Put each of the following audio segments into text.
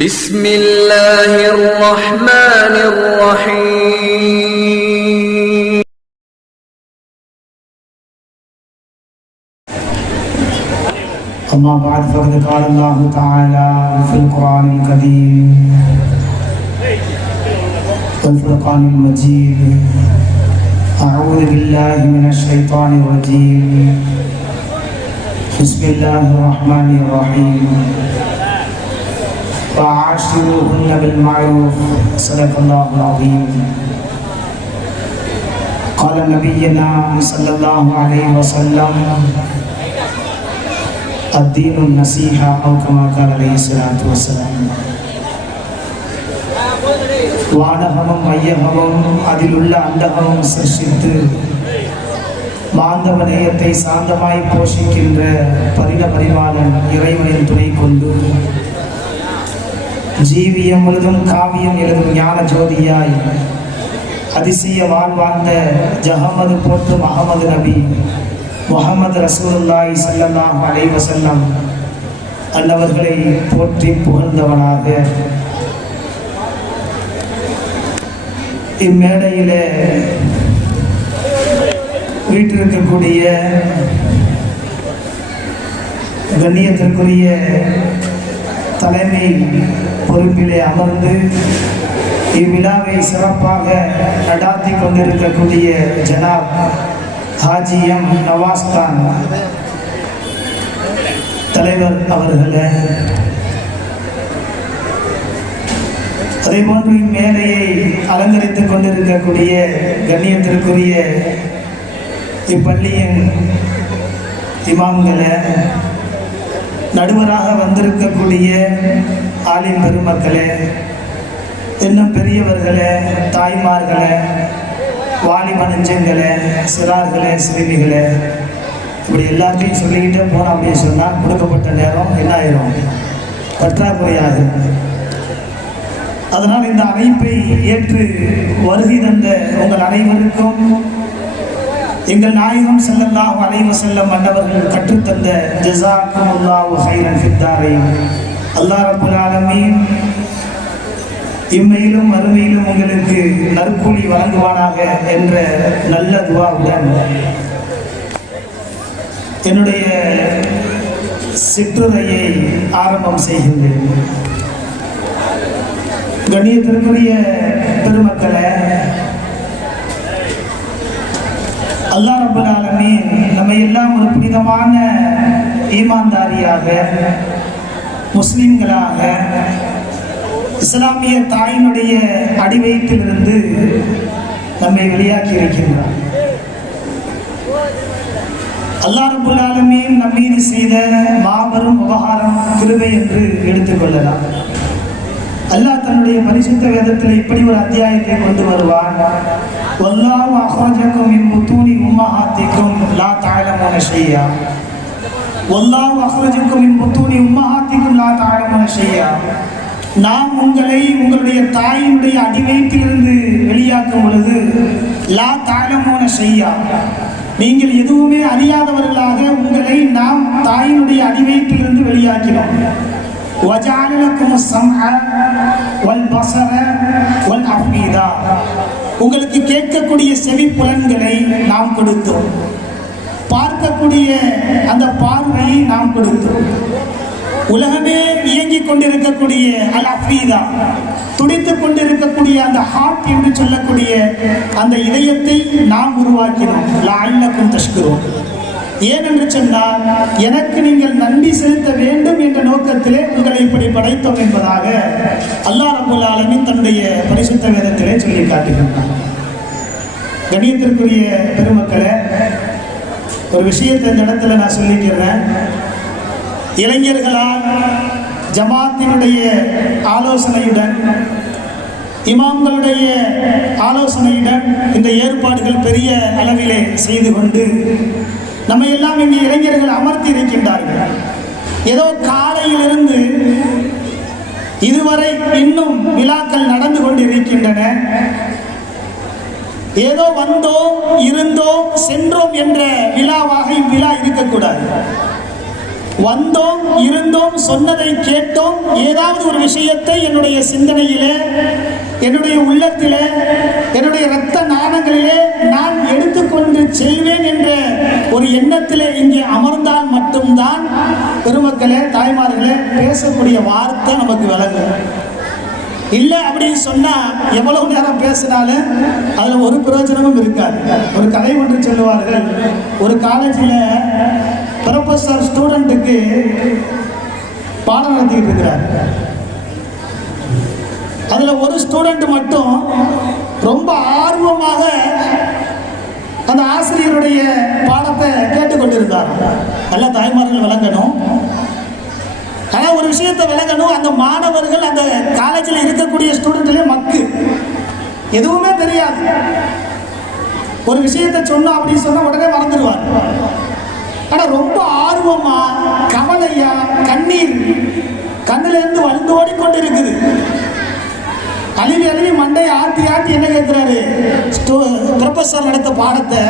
بسم الله الرحمن الرحيم. أما بعد فقد قال الله تعالى في القرآن الكريم والفرقان المجيد: أعوذ بالله من الشيطان الرجيم. بسم الله الرحمن الرحيم. وعاشروهن بالمعروف. صدق الله العظيم. قال نبينا صلى الله عليه وسلم: الدين النصيحة أو كما قال عليه الصلاة والسلام. வானகமும் மையகமும் அதிலுள்ள அண்டகமும் சிருஷ்டித்து மாந்தவ நேயத்தை சாந்தமாய் போஷிக்கின்ற பரிண பரிமாணன் இறைவனின் துணை கொண்டு ஜீவியம் முழுதும் காவியம் எழுதும் ஞான ஜோதியாய் அதிசய வாழ்வாழ்ந்த ஜஹமது போற்றும் அகமது நபி முஹம்மது ரசூலுல்லாஹி ஸல்லல்லாஹு அலைஹி வஸல்லம் அன்னவர்களை போற்றி புகழ்ந்தவனாக இம்மேடையிலே வீட்டிருக்கக்கூடிய கண்ணியத்திற்குரிய தலைமை பொறுப்பிலே அமர்ந்து இவ்விழாவை சிறப்பாக நடாத்தி கொண்டிருக்கக்கூடிய ஜனாப் ஹாஜி எம் நவாஸ் கான் தலைவர் அவர்களே, அதே போன்று இம்மேலையை அலங்கரித்துக் கொண்டிருக்கக்கூடிய கண்ணியத்திற்குரிய இப்பள்ளியின் இமாம்களே, நடுவராக வந்திருக்கக்கூடிய ஆலிம் பெருமக்களே, இன்னும் பெரியவர்களே, தாய்மார்களே, வாலிப நெஞ்சங்களே, சிறார்களே, சிறுமிகளே, இப்படி எல்லாத்தையும் சொல்லிக்கிட்டே போனோம் அப்படின்னு சொன்னால் கொடுக்கப்பட்ட நேரம் என்ன ஆயிரும்? பற்றாக்குறையாகும். அதனால் இந்த அழைப்பை ஏற்று வருகை தந்த உங்கள் அனைவருக்கும் எங்கள் நாயகம் ஸல்லல்லாஹு அலைஹி வஸல்லம் மன்னவர்கள் கற்றுத்தந்த ஜஸாக்குமுல்லாஹு ஹைரன் ஃபித்தாரைன் அல்லாஹ் ரப்பல் ஆலமீன் இம்மையிலும் மறுமையிலும் உங்களுக்கு நற்கூலி வழங்குவானாக என்ற நல்ல துஆவுடன் என்னுடைய சிற்றுரையை ஆரம்பம் செய்கின்றேன். கண்ணியத்திற்குரிய பெருமக்களே, அல்லாஹ் ரப்பல் ஆலமீன் நம்ம எல்லாம் ஒரு புனிதமான ஈமான்தாரியாக, முஸ்லிம்களாக, இஸ்லாமிய தாயினுடைய அடிவயிற்றிலிருந்து நம்மை வெளியாக்கி இருக்கின்றார். அல்லாஹ் ரப்பல் ஆலமீன் நம் மீது செய்த மாபெரும் உபகாரம் கிருபை என்று எடுத்துக்கொள்ளலாம். அல்லாஹ் தன்னுடைய பரிசுத்த வேதத்தில் இப்படி ஒரு அத்தியாயத்தை கொண்டு வருவான்: வல்லாஹு அஹ்ரஜக்கும் மின் புத்தூனி உம்மஹாத்திக்கும் லா தஅலமூன ஷையா. வல்லாஹு அஹ்ரஜக்கும் மின் புத்தூனி உம்மஹாத்திக்கும் லா தஅலமூன ஷையா. நாம் உங்களை உங்களுடைய தாயினுடைய அடிவயிற்றிலிருந்து வெளியாக்கும் பொழுது லா தஅலமூன ஷையா, நீங்கள் எதுவுமே அறியாதவர்களாக உங்களை நாம் தாயினுடைய அடிவயிற்றிலிருந்து வெளியாக்கினோம். وَجَعَلَ لَكُمُ السَّمْعَ وَالْبَصَرَ وَالْأَفْئِدَةَ, உங்களுக்கு கேட்கக்கூடிய செவி புலன்களை நாம் கொடுத்தோம், பார்க்கக்கூடிய அந்த பார்வையை நாம் கொடுத்தோம். உலகமே இயங்கிக் கொண்டிருக்கக்கூடிய அல் அஃபீதா, துடித்துக் கொண்டிருக்கக்கூடிய அந்த ஹார்ட் என்று சொல்லக்கூடிய அந்த இதயத்தை நாம் உருவாக்கினோம். லஅல்லக்கும் தஷ்குரூன், ஏனென்று சொன்னால் எனக்கு நீங்கள் நன்றி செலுத்த வேண்டும் என்ற நோக்கத்திலே உங்களை இப்படி படைத்தோம் என்பதாக அல்லாஹ் ரப்பல் ஆலமீன் தன்னுடைய பரிசுத்த வேதத்திலே சொல்லி காட்டுகின்றார். கண்ணியத்திற்குரிய பெருமக்களே, ஒரு விஷயத்தை இந்த இடத்துல நான் சொல்லிக்கிறேன். இளைஞர்களால் ஜமாத்தினுடைய ஆலோசனையுடன், இமாம்களுடைய ஆலோசனையுடன் இந்த ஏற்பாடுகள் பெரிய அளவிலே செய்து கொண்டு நம்ம எல்லாம் இங்கே இளைஞர்கள் அமர்த்தி இருக்கின்றார்கள். ஏதோ காலையிலிருந்து இதுவரை இன்னும் விழாக்கள் நடந்து கொண்டிருக்கின்றன. ஏதோ வந்தோம், இருந்தோம், சென்றோம் என்ற விழாவாக இவ்விழா இருக்கக்கூடாது. வந்தோம், இருந்தோம், சொன்னதை கேட்டோம், ஏதாவது ஒரு விஷயத்தை என்னுடைய சிந்தனையிலே, என்னுடைய உள்ளத்திலே, என்னுடைய இரத்த நாணங்களிலே நான் எடுத்துக்கொண்டு செல்வேன் என்ற ஒரு எண்ணத்திலே இங்கே அமர்ந்தால் மட்டும்தான் பெருமக்களே, தாய்மார்களே, பேசக்கூடிய வார்த்தை நமக்கு விளங்கும். இல்லை அப்படின்னு சொன்னா எவ்வளவு நேரம் பேசினாலும் அதுல ஒரு பிரயோஜனமும் இருக்காது. ஒரு கதை ஒன்று சொல்லுவார்கள். ஒரு காலேஜில் ப்ரொஃபஸர் ஸ்டூடெண்ட்டுக்கு பாடம் நடத்திட்டு இருக்கிறார். அதுல ஒரு ஸ்டூடெண்ட் மட்டும் ரொம்ப ஆர்வமாக அந்த ஆசிரியருடைய பாடத்தை கேட்டுக்கொண்டிருந்தார். நல்ல தாய்மார்கள் விளங்கணும். ஆனா ஒரு விஷயத்தை விளங்கணும், அந்த மாணவர்கள் அந்த காலேஜில் இருக்கக்கூடிய ஸ்டூடெண்ட்லயே மக்கு எதுவுமே தெரியாது. ஒரு விஷயத்தை சொன்னோம் அப்படின்னு சொன்னா உடனே மறந்துடுவார். ஆனா ரொம்ப ஆர்வமா, கவலையா, கண்ணீர் கண்ணுல இருந்து வழிந்து ஓடிக்கொண்டு இருக்குது. அழுவி அழுவி மண்டையை ஆட்டி ஆட்டி என்ன கேட்கிறாரு, ப்ரொஃபஸர் நடத்த பாடத்தை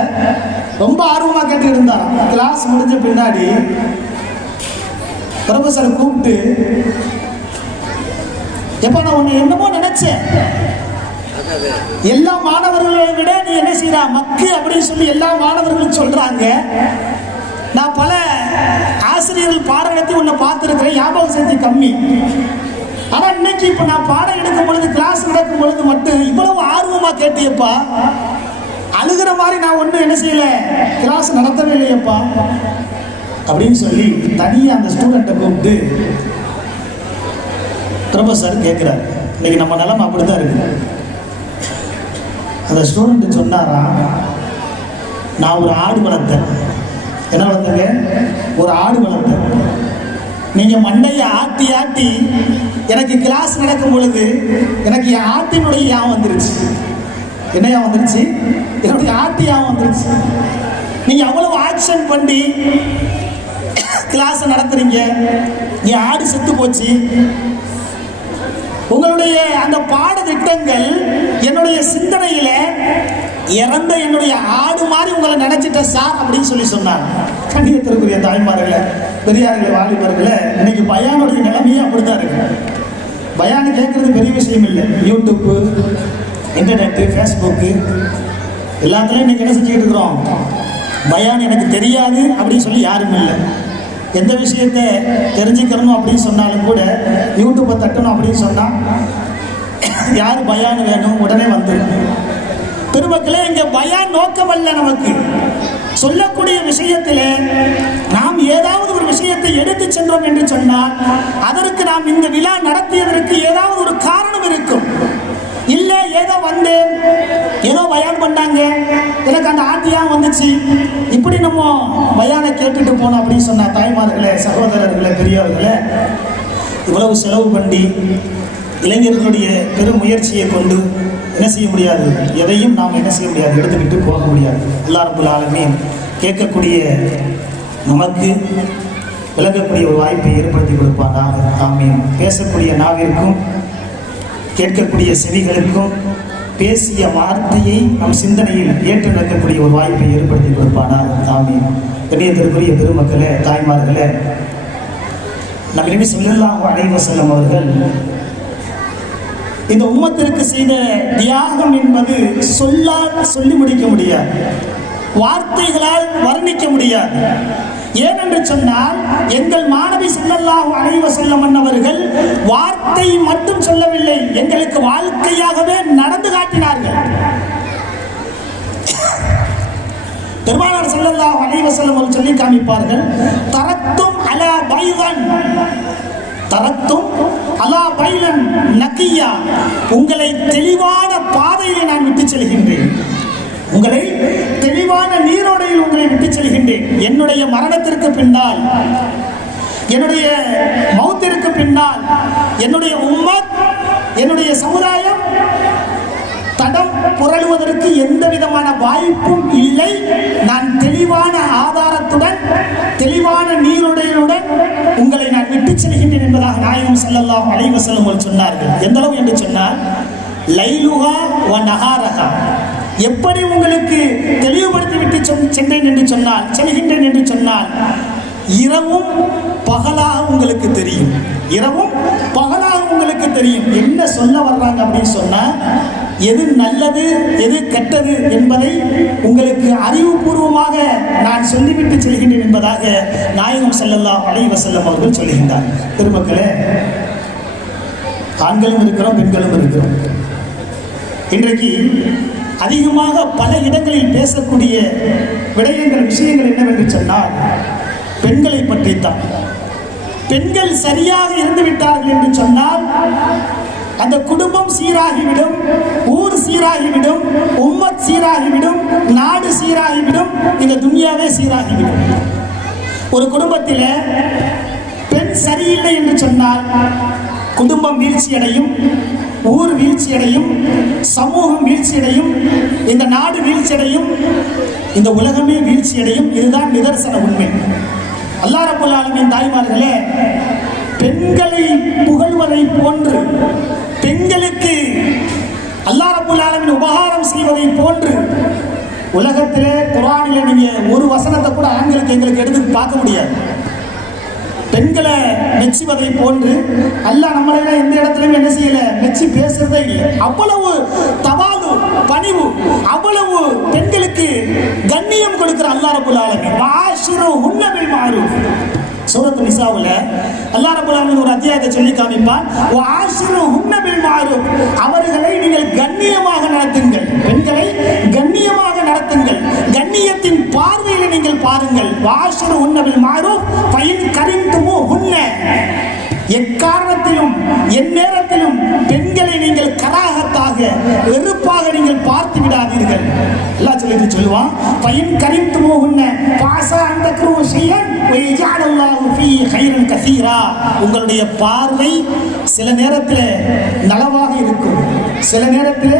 ரொம்ப ஆர்வமா கேட்டுக்கிட்டு இருந்தார். கிளாஸ் முடிஞ்ச பின்னாடி ப்ரொஃபஸரை கூப்பிட்டு, எப்ப நான் உன்னை என்னமோ நினைச்சேன், எல்லா மாணவர்களை விட நீ என்ன செய்யறா மக்கு அப்படின்னு சொல்லி எல்லா மாணவர்களும் சொல்றாங்க. நான் பல ஆசிரியர்கள் பாடம் நடத்தி உன்னை பார்த்துருக்கிறேன், ஞாபக சக்தி கம்மி. ஆனா இன்னைக்கு இப்ப நான் பாடம் எடுக்கும் பொழுது, கிளாஸ் நடக்கும் பொழுது மட்டும் இவ்வளவு ஆர்வமா கேட்டியப்பா, அழுகிற மாதிரி நான் ஒன்றும் என்ன செய்யல, கிளாஸ் நடத்தவே இல்லையப்பா அப்படின்னு சொல்லி தனியா அந்த ஸ்டூடெண்ட்டை கூப்பிட்டு ப்ரொஃபஸர் கேட்கிறார். இன்னைக்கு நம்ம நிலைமை அப்படிதான் இருக்கு. அந்த ஸ்டூடெண்ட் சொன்னாரா, நான் ஒரு ஆடு வளர்த்தேன். என்ன வளர்த்தங்க? ஒரு ஆடு வளர்த்தேன். நீங்க மண்டையை ஆட்டி ஆட்டி எனக்கு கிளாஸ் நடக்கும் பொழுது எனக்கு என் ஆட்டினுடைய யாம் வந்துருச்சு. என்னையா வந்துருச்சு? என்னுடைய ஆட்டி யாம் வந்துருச்சு. நீங்க அவ்வளவு ஆக்ஷன் பண்ணி கிளாஸ் நடத்துறீங்க, என் ஆடு செத்து போச்சு. உங்களுடைய அந்த பாடத்திட்டங்கள் என்னுடைய சிந்தனையில இறந்த என்னுடைய ஆடு மாதிரி உங்களை நினைச்சிட்ட சார் அப்படின்னு சொல்லி சொன்னாங்க. கண்ணியத்திற்குரிய தாய்மார்களே, பெரியார்களே, வாலிபர்களே, இன்னைக்கு பயானுடைய நிலைமையே அப்படிதான் இருக்கு. பயானு கேட்கறது பெரிய விஷயம் இல்லை. யூடியூப்பு, இன்டர்நெட்டு, ஃபேஸ்புக்கு எல்லாத்துலையும் இன்னைக்கு என்ன செஞ்சுக்கிட்டு இருக்கிறோம், பயான் எனக்கு தெரியாது அப்படின்னு சொல்லி யாரும் இல்லை. எந்த விஷயத்தை தெரிஞ்சுக்கணும் அப்படின்னு சொன்னாலும் கூட யூடியூப்பை தட்டணும் அப்படின்னு சொன்னா யாரு பயான் வேணும் உடனே வந்துடும். பெருமக்களே, இங்க பயான் நோக்கம் அல்ல. நமக்கு சொல்லக்கூடிய விஷயத்திலே நாம் ஏதாவது ஒரு விஷயத்தை எடுத்து சென்றோம் என்று சொன்னால் அதற்கு நாம் இந்த விழா நடத்தியதற்கு ஏதாவது ஒரு காரணம் இருக்கும். இல்ல ஏதோ வந்தேன், ஏதோ பயான் பண்ணாங்க, எனக்கு அந்த ஆட்டியா வந்துச்சு, இப்படி நம்ம பயானை கேட்டுட்டு போனோம் அப்படின்னு சொன்ன தாய்மார்களே, சகோதரர்களே, பெரியவர்களே, இவ்வளவு செலவு பண்ணி இளைஞர்களுடைய பெரும் முயற்சியை கொண்டு என்ன செய்ய முடியாது, எதையும் நாம் என்ன செய்ய முடியாது, எடுத்துக்கிட்டு போக முடியாது. அல்லாஹ் ரப்பல் ஆலமீன் கேட்கக்கூடிய நமக்கு விளங்கக்கூடிய ஒரு வாய்ப்பை ஏற்படுத்தி கொடுப்பானாக. ஆமீன். பேசக்கூடிய நாவிற்கும் கேட்கக்கூடிய செவிகளுக்கும் பேசிய வார்த்தையை நம் சிந்தனையில் ஏற்று நிற்கக்கூடிய ஒரு வாய்ப்பை ஏற்படுத்தி கொடுப்பானாக. ஆமீன். கண்ணியத்திற்குரிய பெருமக்களே, தாய்மார்களே, நபி ஸல்லல்லாஹு அலைஹி வஸல்லம் அவர்கள் இந்த உம்மத்திற்கு செய்த தியாகம் என்பது சொல்லால் சொல்லி முடிக்க முடியாது, வார்த்தைகளால் வர்ணிக்க முடியாது. ஏனென்று சொன்னால் எங்கள் மாணவி ஸல்லல்லாஹு அலைஹி வஸல்லம் அவர்கள் வார்த்தை மட்டும் சொல்லவில்லை, எங்களுக்கு வாழ்க்கையாகவே நடந்து காட்டினார்கள். பெருமானார் ஸல்லல்லாஹு அலைஹி வஸல்லம் அவர்கள் சொல்லி காமிப்பார்கள், தரத்தும் அலா பைதன், தரத்தும் அலா பைலன் நக்கியா, உங்களை தெளிவான பாதையில் நான் விட்டு செல்கின்றேன், உங்களை தெளிவான நீரோடையில் உங்களை விட்டு செல்கின்றேன். என்னுடைய மரணத்திற்கு பின்னால், என்னுடைய மௌத்திற்கு பின்னால் என்னுடைய உம்மத், என்னுடைய சமுதாயம் தடம் புரளுவதற்கு எந்த விதமான வாய்ப்பும் இல்லை. நான் தெளிவான ஆதாரத்துடன், தெளிவான நீரோடையுடன் உங்களை நான் விட்டு செல்கின்றேன் என்பதாக நாயகம் ஸல்லல்லாஹு அலைஹி வஸல்லம் சொன்னார்கள். எந்த அளவு என்று சொன்னால், லைலுஹா வ நஹாரஹா, எப்படி உங்களுக்கு தெளிவுபடுத்தி விட்டு சென்றேன் என்று சொன்னால், செல்கின்றேன் என்று சொன்னால், இரவும் பகலாக உங்களுக்கு தெரியும். இரவும் பகலாக உங்களுக்கு தெரியும். என்ன சொல்ல வர்றாங்க அப்படின்னு சொன்னா, எது நல்லது எது கெட்டது என்பதை உங்களுக்கு அறிவுபூர்வமாக நான் சொல்லிவிட்டு செல்கின்றேன் என்பதாக நாயகம் ஸல்லல்லாஹு அலைஹி வஸல்லம் அவர்கள் சொல்லுகின்றார். பெருமக்களே, ஆண்களும் இருக்கிறோம், பெண்களும் இருக்கிறோம். இன்றைக்கு அதிகமாக பல இடங்களில் பேசக்கூடிய விடயங்கள், விஷயங்கள் என்னவென்று சொன்னால் பெண்களை பற்றித்தான். பெண்கள் சரியாக இருந்து விட்டார்கள் என்று சொன்னால் அந்த குடும்பம் சீராகிவிடும், ஊர் சீராகிவிடும், உம்மத் சீராகிவிடும், நாடு சீராகிவிடும், இந்த துன்யாவே சீராகிவிடும். ஒரு குடும்பத்தில் பெண் சரியில்லை என்று சொன்னால் குடும்பம் வீழ்ச்சியடையும், ஊர் வீழ்ச்சியடையும், சமூகம் வீழ்ச்சியடையும், இந்த நாடு வீழ்ச்சியடையும், இந்த உலகமே வீழ்ச்சியடையும். இதுதான் நிதர்சன உண்மை. அல்லாஹ் ரப்பல் ஆலமீன் தாய்மார்களே, பெண்களை புகழ்வதை போன்று, பெண்களுக்கு அல்லாஹ் ரப்பல் ஆலமீன் உபகாரம் செய்வதை போன்று உலகத்திலே குர்ஆனிலே நீங்க ஒரு வசனத்தை கூட ஆண்களுக்கு எங்களுக்கு எடுத்து பார்க்க முடியாது. பெண்களை மெச்சுவதை போன்று அல்லாஹ் நம்மளை எந்த இடத்துலையும் என்ன செய்யல, மெச்சி பேசுறதே இல்லை. அவ்வளவு தவாது, பணிவு, அவ்வளவு பெண்களுக்கு கண்ணியம் கொடுக்கிற அல்லாஹ் ரப்பல் ஆலமீன். வஆஷிருஹுன்ன பில் மஅரூஃப். சூரத்து நிசாவுல அல்லாஹ் ரப்பல் ஆலமீன் ஒரு அத்தியாயத்தை சொல்லி காமிப்பான். வஆஷிருஹுன்ன பில் மஅரூஃப். அவர்களை நீங்கள் கண்ணியமாக நடத்துங்கள், பெண்களை கண்ணியமாக நடத்துங்கள், கண்ணியத்தின் பார்வையில் நீங்கள் பாருங்கள். வஆஷிருஹுன்ன பில் மஅரூஃப் ஃபைன் கரிம்துமுஹுன்ன. எக்காரணத்திலும் எந்நேரத்திலும் பெண்களை நீங்கள் கராகத்தாக, வெறுப்பாக நீங்கள் பார்த்து விடாதீர்கள். அல்லாஹ் சொல்லுவான், ஃபைன் கரிம்துமுஹுன்ன ஃபஅஸா அன் தக்ரஹு ஷைஅன் வயஜஅலல்லாஹு ஃபீஹி கைரன் கஸீரா. உங்களுடைய பார்வை சில நேரத்தில் நலவாக இருக்கும், சில நேரத்தில்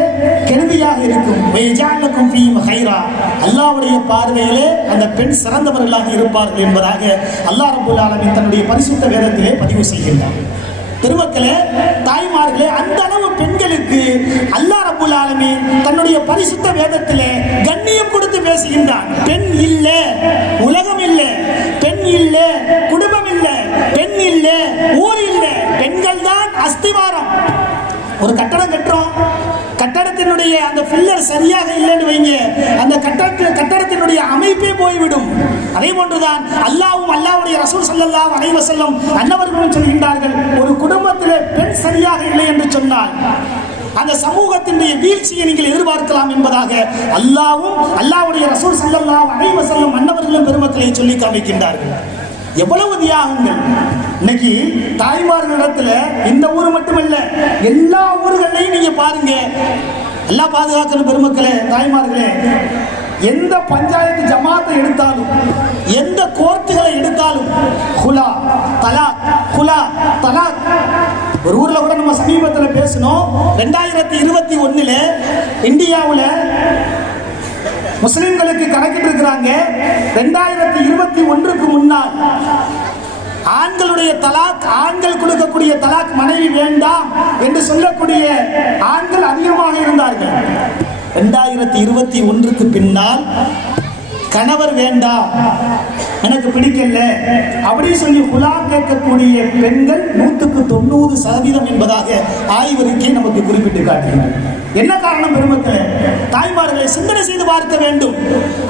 கெடுதியாக இருக்கும். வயஜஅலக்கும் ஃபீஹி கைரா. அல்லாஹ்வுடைய பார்வையிலே அந்த பெண் சிறந்தவர்களாக இருப்பார்கள் என்பதாக அல்லாஹ் ரப்பல் ஆலமீன் தன்னுடைய பரிசுத்த வேதத்திலே பதிவு செய்கிறார். பெருமக்களே, தாய்மார்களே, அந்த அளவு பெண்களுக்கு அல்லாஹ் ரப்பல் ஆலமீன் தன்னுடைய பரிசுத்த வேதத்திலே கண்ணியம் கொடுத்து பேசுகின்றான். பெண் இல்ல, உலகம் இல்ல, பெண் இல்ல, குடும்பம் இல்ல, பெண் இல்ல, ஊர் இல்ல, பெண்கள் தான் அஸ்திவாரம். ஒரு கட்டடம் கட்டுறோம், கட்டடத்தினுடைய அந்த பில்லர் சரியாக இல்லைன்னு வைங்க, அந்த கட்டடத்தினுடைய அமைப்பே போய்விடும். அதே போன்றுதான் அல்லாஹ்வும் அல்லாஹ்வுடைய ரசூல் ஸல்லல்லாஹு அலைஹி வஸல்லம் அன்னவர்களும் சொல்கின்றார்கள், ஒரு குடும்பத்திலே பெண் சரியாக இல்லை என்று சொன்னால் அந்த சமூகத்தினுடைய வீழ்ச்சியை நீங்கள் எதிர்பார்க்கலாம் என்பதாக அல்லாஹ்வும் அல்லாஹ்வுடைய ரசூல் ஸல்லல்லாஹு அலைஹி வஸல்லம் அன்னவர்களும் பெருமக்களை சொல்லி காமிக்கின்றார்கள். எவ்வளவு தியாகங்கள் இன்னைக்கு தாய்மார்களிடத்துல, இந்த ஊர் மட்டுமல்ல எல்லா ஊர்களையும் நீங்க பாருங்க. எல்லாம் பாதுகாக்கணும் பெருமக்களே, தாய்மார்களே. எந்த பஞ்சாயத்து ஜமாத்தை எடுத்தாலும், எந்த கோர்ட்டுகளை எடுத்தாலும் குலா தலாக், குலா தலாக். ஒரு ஊர்ல கூட நம்ம சமீபத்தில் பேசணும். 2021 இந்தியாவில் முஸ்லிம்களுக்கு கணக்கிட்டு இருக்கிறாங்க. 2021க்கு முன்னால் ஆண்களுடைய தலாக், ஆண்கள் கொடுக்கக்கூடிய தலாக், மனைவி வேண்டாம் என்று சொல்லக்கூடிய ஆண்கள் அதிகமாக இருந்தார்கள். 2021க்கு பின்னால் கணவர் வேண்டாம், எனக்கு பிடிக்கல அப்படின்னு சொல்லி குலா கேட்கக்கூடிய பெண்கள் 190% என்பதாக ஆய்வறிக்கை நமக்கு குறிப்பிட்டு காட்டுகிறது. என்ன காரணம் பெருமக்களே? தாய்மார்களை சிந்தனை செய்து பார்க்க வேண்டும்.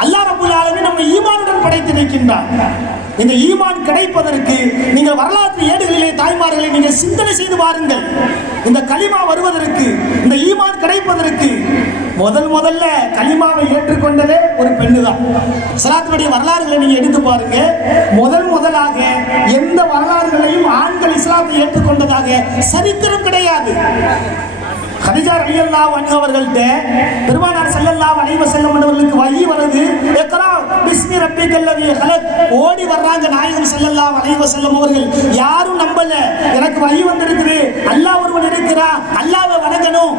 அல்லாஹ் ரப்பல் ஆலமீன் நம்மை ஈமானுடன் படைத்திருக்கின்றார். இந்த ஈமான் கிடைப்பதற்கு நீங்கள் வரலாற்று ஏடுகளிலே தாய்மார்களை நீங்கள் சிந்தனை செய்து பாருங்கள். இந்த கலிமா வருவதற்கு, இந்த ஈமான் கிடைப்பதற்கு முதல்ல கலிமாவை ஏற்றுக்கொண்டதே ஒரு பெண்ணு தான். இஸ்லாத்தினுடைய வரலாறுகளை நீங்க எடுத்து பாருங்க. முதலாக எந்த வரலாறுகளையும் ஆண்கள் இஸ்லாத்தை ஏற்றுக்கொண்டதாக சரித்திரம் கிடையாது. கதீஜா ரலியல்லாஹு அன்ஹா அவர்கள்ட்ட பெருமானார் ஸல்லல்லாஹு அலைஹி வஸல்லம் அவர்களுக்கு வஹி வருது. இக்ரா பிஸ்மி ரப்பிக்கல்லதி ஹலக். ஓடி வர்றாங்க நாயகம் ஸல்லல்லாஹு அலைஹி வஸல்லம் அவர்கள். யாரும் நம்பல, எனக்கு வஹி வந்திருக்குது, அல்லாஹ் ஒருவன் இருக்கிறான், அல்லாஹ்வை வணங்கணும்,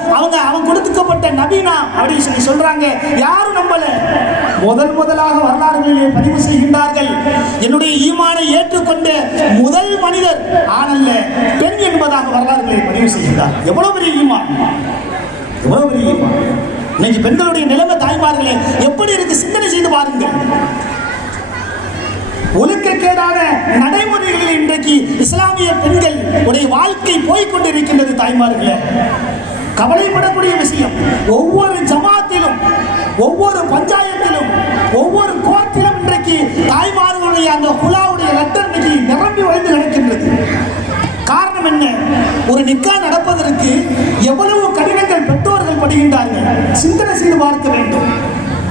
அவன் கொடுத்துக்கப்பட்ட நபினா அப்படின்னு சொல்லி சொல்றாங்க. யாரும் நம்பல. முதலாக வரலாறுகளிலே பதிவு செய்கின்றார்கள், என்னுடைய ஈமானை ஏற்றுக்கொண்ட முதல் மனிதர் ஆணல்ல பெண் என்பதாக வரலாறுகளை பதிவு செய்கின்றார். எவ்வளவு பெரிய ஈமான், எவ்வளவு பெரிய ஈமான். இன்னைக்கு பெண்களுடைய நிலைமை தாய்மார்களே எப்படி இருக்கு, சிந்தனை செய்து பாருங்கள். ஒழுக்கக்கேடான நடைமுறைகளில் இன்றைக்கு இஸ்லாமிய பெண்கள் உடைய வாழ்க்கை போய்கொண்டிருக்கின்றது. தாய்மார்களே, கவலைப்படக்கூடிய விஷயம். ஒவ்வொரு ஜமாத்திலும், ஒவ்வொரு பஞ்சாயத்திலும், ஒவ்வொரு கோர்ட்டிலும் இன்றைக்கு தாய்மார்களுடைய அந்த குலாவுடைய லெட்டர் இன்னைக்கு நிரம்பி வழிந்து கிடக்கின்றது. காரணம் என்ன? ஒரு நிக்கா நடப்பதற்கு எவ்வளவு கடினங்கள் பெற்றோர்கள் படுகின்றார்கள். சிந்தனை செய்து பார்க்க வேண்டும்.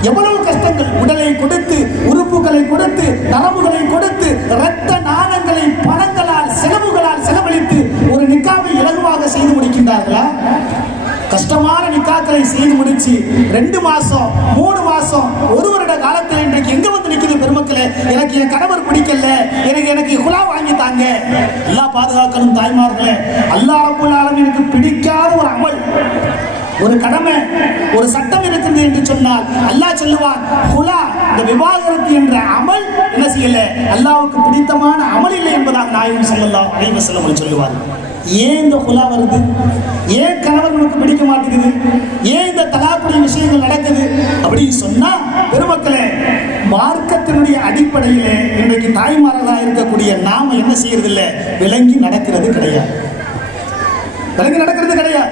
எவ்வளவு கஷ்டங்கள், உடலை கொடுத்து, உறுப்புகளை கொடுத்து, நரம்புகளை கொடுத்து, இரத்த நாணங்களை பணங்களால் செலவுகளால் செலவழித்து ஒரு நிக்காவை இலகுவாக செய்து முடிக்கின்றார்களா? கஷ்டமான நிக்காக்களை செய்து முடிச்சு 2 மாசம் 3 மாசம் 1 வருட காலத்தில் இன்றைக்கு எங்க வந்து நிக்குது பெருமக்களே? எனக்கு என் கணவர் பிடிக்கல, எனக்கு குலா வாங்கி தாங்க. எல்லாம் பாதுகாக்கணும் தாய்மார்களே. அல்லாஹ் ரப்பல் ஆலமீனுக்கு பிடிக்காத ஒரு அமல், ஒரு கடமை, ஒரு சட்டம் இருக்குது என்று சொன்னால் அல்லாஹ் சொல்லுவான், குலா, இந்த விவாகரத்து என்ற அமல் என்ன செய்யல, அல்லாஹ்வுக்கு பிடித்தமான அமல் இல்லை என்பதாக நாயகம் ஸல்லல்லாஹு அலைஹி வஸல்லம் சொல்லுவார். ஏன் இந்த குலா வருது? ஏன் கணவர் நமக்கு பிடிக்க மாட்டேங்குது? ஏன் இந்த தலாக்குடைய விஷயங்கள் நடக்குது அப்படின்னு சொன்னா, பெருமக்களே, மார்க்கத்தினுடைய அடிப்படையிலே இன்றைக்கு தாய்மார்களாக இருக்கக்கூடிய நாம என்ன செய்யறது இல்லை, விளங்கி நடக்கிறது கிடையாது. விளங்கி நடக்கிறது கிடையாது.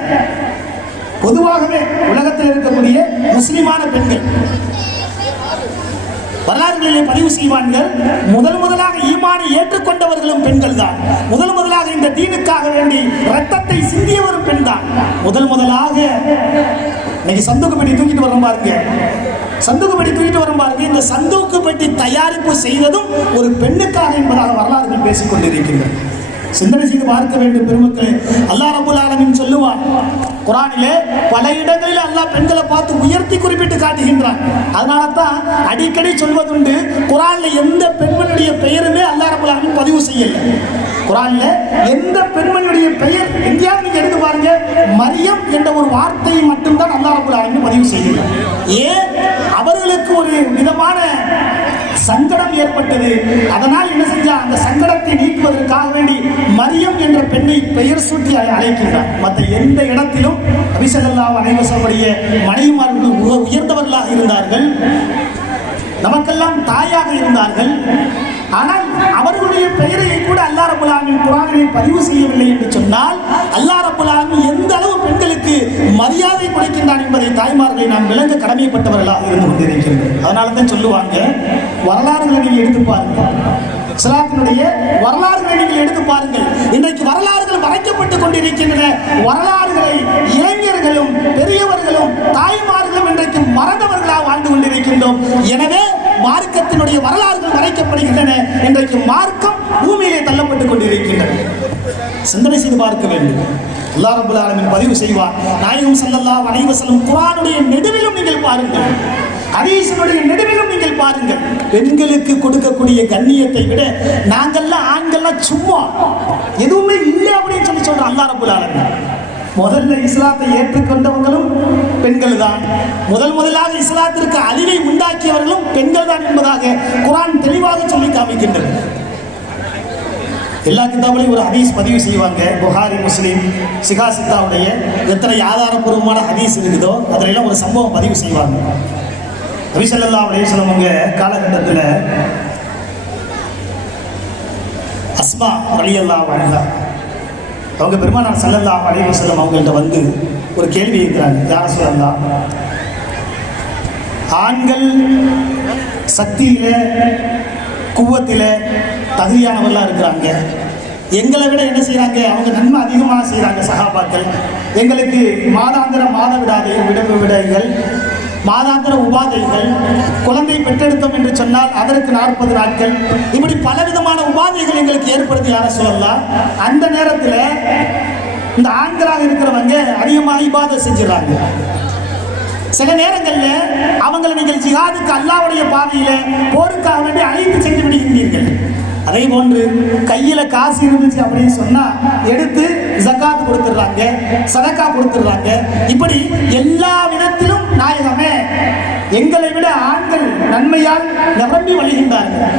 பொதுவாகவே உலகத்தில் இருக்கக்கூடிய முஸ்லிமான பெண்கள் வரலாறுகளிலே பதிவு செய்வார்கள், முதலாக ஈமானை ஏற்றுக்கொண்டவர்களும் பெண்கள் தான். முதலாக இந்த தீனுக்காக வேண்டி ரத்தத்தை சிந்தியவரும் பெண் தான். முதலாக இன்னைக்கு சந்தூக்கு பெட்டி தூக்கிட்டு வரும் பாருங்க, சந்தூக்கு பெட்டி தூக்கிட்டு வரும் பாருங்க. இந்த சந்தூக்கு பெட்டி தயாரிப்பு செய்ததும் ஒரு பெண்ணுக்காக என்பதாக வரலாறுகள் பேசிக் கொண்டிருக்கின்றன. சிந்தனை செய்து பார்க்க வேண்டும் பெருமக்களே. அல்லாஹ் ரப்பல் ஆலமீன் சொல்லுவான் குர்ஆனிலே, பல இடங்களில் அல்லாஹ் பெண்களை பார்த்து உயர்த்தி குறிப்பிட்டு காட்டுகின்றான். அதனால தான் அடிக்கடி சொல்வதுண்டு, குர்ஆன்ல எந்த பெண்மணியுடைய பெயருமே அல்லாஹ் ரப்பல் ஆலமீன் பதிவு செய்யல. குர்ஆன்ல எந்த பெண்மணியுடைய பெயர் எங்கேயாவது நீங்க எடுத்து பாருங்க, மரியம் என்ற ஒரு வார்த்தையை மட்டும்தான் அல்லாஹ் ரப்பல் ஆலமீன் பதிவு செய்கிறார். ஏன்? அவர்களுக்கு ஒரு விதமான சங்கடம் ஏற்பட்டது. அதனால் என்ன செஞ்சா, அந்த சங்கடத்தை நீக்குவதற்காக வேண்டி மரியம் என்ற பெண்ணை பெயர் சூட்டி அழைக்கின்றார். மற்ற எந்த இடத்திலும் நபி ஸல்லல்லாஹு அலைஹி வஸல்லம் மனைவிமார்கள் உயர்ந்தவர்களாக இருந்தார்கள், நமக்கெல்லாம் தாயாக இருந்தார்கள். ஆனால் அவர்களுடைய பெயரை கூட அல்லாஹ் ரப்பல் ஆலமீன் குர்ஆனிலே பதிவு செய்யவில்லை என்று சொன்னால், அல்லாஹ் ரப்பல் ஆலமீன் எந்த அளவு பெண்களுக்கு மரியாதை கொடுக்கின்றான் என்பதை தாய்மார்களை நாம் விளங்க கடமைப்பட்டவர்களாக இருந்து கொண்டிருக்கின்றோம். அதனால தான் சொல்லுவாங்க, வரலாறுகளை நீங்கள் எடுத்து பாருங்கள், இஸ்லாத்தினுடைய வரலாறுகளை நீங்கள் எடுத்து பாருங்கள். இன்றைக்கு வரலாறுகள் மறைக்கப்பட்டு கொண்டிருக்கின்றன. வரலாறுகளை இளைஞர்களும் பெரியவர்களும் தாய்மார்களும் இன்றைக்கு மறந்தவர்களாக வாழ்ந்து கொண்டிருக்கின்றோம். எனவே மார்க்கத்தினுடைய வரலாறுகள் மறைக்கப்படுகின்றன. இன்றைக்கு மார்க்கம் பூமியிலே தள்ளப்பட்டுக் கொண்டிருக்கின்றன. சிந்தனை செய்து பார்க்க வேண்டும். அல்லாஹ் ரப்பல் ஆலமீன் பதிவு செய்வார், நாயகம் ஸல்லல்லாஹு அலைஹி வஸல்லம் குர்ஆனுடைய நெடுவிலும் நீங்கள் பாருங்கள், ஹதீஸினுடைய நெடுவிலும் நீங்கள் பாருங்கள், பெண்களுக்கு கொடுக்கக்கூடிய கண்ணியத்தை விட நாங்கள்லாம் ஆண்கள்லாம் சும்மா எதுவுமே இல்லை அப்படின்னு சொல்றான் அல்லாஹ் ரப்பல் ஆலமீன். முதல்ல இஸ்லாத்தை ஏற்றுக்கொண்டவங்களும் பெண்கள் தான். முதலாக இஸ்லாத்திற்கு அழிவை உண்டாக்கியவர்களும் பெண்கள் தான் என்பதாக குர்ஆன் தெளிவாக சொல்லி காமிக்கின்றது. எல்லா கிதாபுலையும் ஒரு ஹதீஸ் பதிவு செய்வாங்க. புகாரி, முஸ்லிம், சிகாசித்தாவுடைய எத்தனை ஆதாரப்பூர்வமான ஹதீஸ் இருக்குதோ அதிலெல்லாம் ஒரு சம்பவம் பதிவு செய்வாங்க. நபி ஸல்லல்லாஹு அலைஹி வஸல்லம் அவங்க காலகட்டத்தில் அஸ்மா ரலியல்லாஹு அன்ஹா அவங்க பெருமானார் ஸல்லல்லாஹு அலைஹி வஸல்லம் அவங்கள்ட்ட வந்து ஒரு கேள்வி கேட்கிறாங்க, யா ரசூலல்லாஹ், ஆண்கள் சக்தியில குவத்தில தகுதியானவர்களாக இருக்கிறாங்க, எங்களை விட என்ன செய்கிறாங்க, அவங்க நன்மை அதிகமாக செய்கிறாங்க சஹாபாக்கள். எங்களுக்கு மாதாந்திர விடைகள், மாதாந்திர உபாதைகள், குழந்தை பெற்றெடுத்தோம் என்று சொன்னால் அதற்கு 40 நாட்கள், இப்படி பலவிதமான உபாதைகள் எங்களுக்கு ஏற்படுத்தி யார சொல்லலாம். அந்த நேரத்தில் இந்த ஆண்களாக இருக்கிறவங்க அதிகமாக இபாதத் செஞ்சிடறாங்க. சில நேரங்களில் அவங்களை நீங்கள் ஜிஹாதுக்கு அல்லாஹ்வுடைய பாதையில போருக்காக வேண்டி அழைத்து சென்று விடுகின்றீர்கள். அதே போன்று கையில காசு இருந்துச்சு அப்படின்னு சொன்னா எடுத்து ஜகாத் கொடுத்துடுறாங்க, சதக்கா கொடுத்துடுறாங்க. இப்படி எல்லா விதத்திலும் நாயகமே எங்களை விட ஆண்கள் நன்மையால் நிரம்பி வழிகின்றார்கள்.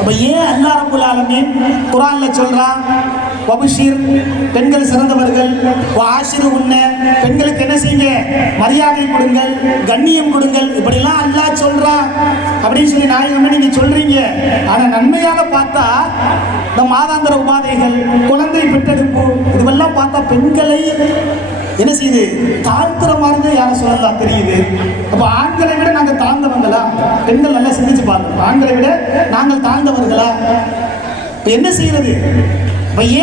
அப்ப ஏன் அல்லாஹ் ரப்பல் ஆலமீன் குர்ஆன்ல சொல்றான், வபஷிர், பெண்கள் சிறந்தவர்கள், வஆஷிரு உன்ன, பெண்களுக்கு என்ன செய்யுங்க, மரியாதை கொடுங்கள், கண்ணியம் கொடுங்கள், இப்படிலாம் அல்லாஹ் சொல்றான் அப்படின்னு சொல்லி நாயகம் நீங்க சொல்றீங்க. ஆனா நன்மையாக பார்த்தா இந்த மாதாந்திர உபாதைகள், குழந்தை பெற்றெடுப்பு, இதுவெல்லாம் பார்த்தா பெண்களை என்ன செய்யுது, தாழ்த்துற மாதிரி யாரும் சொல்லலாம் தெரியுது. அப்ப ஆண்களை விட நாங்கள் தாழ்ந்தவங்களா? பெண்கள் நல்லா சிந்திச்சு பார்க்கணும். ஆண்களை விட நாங்கள் தாழ்ந்தவர்களா? என்ன செய்யறது?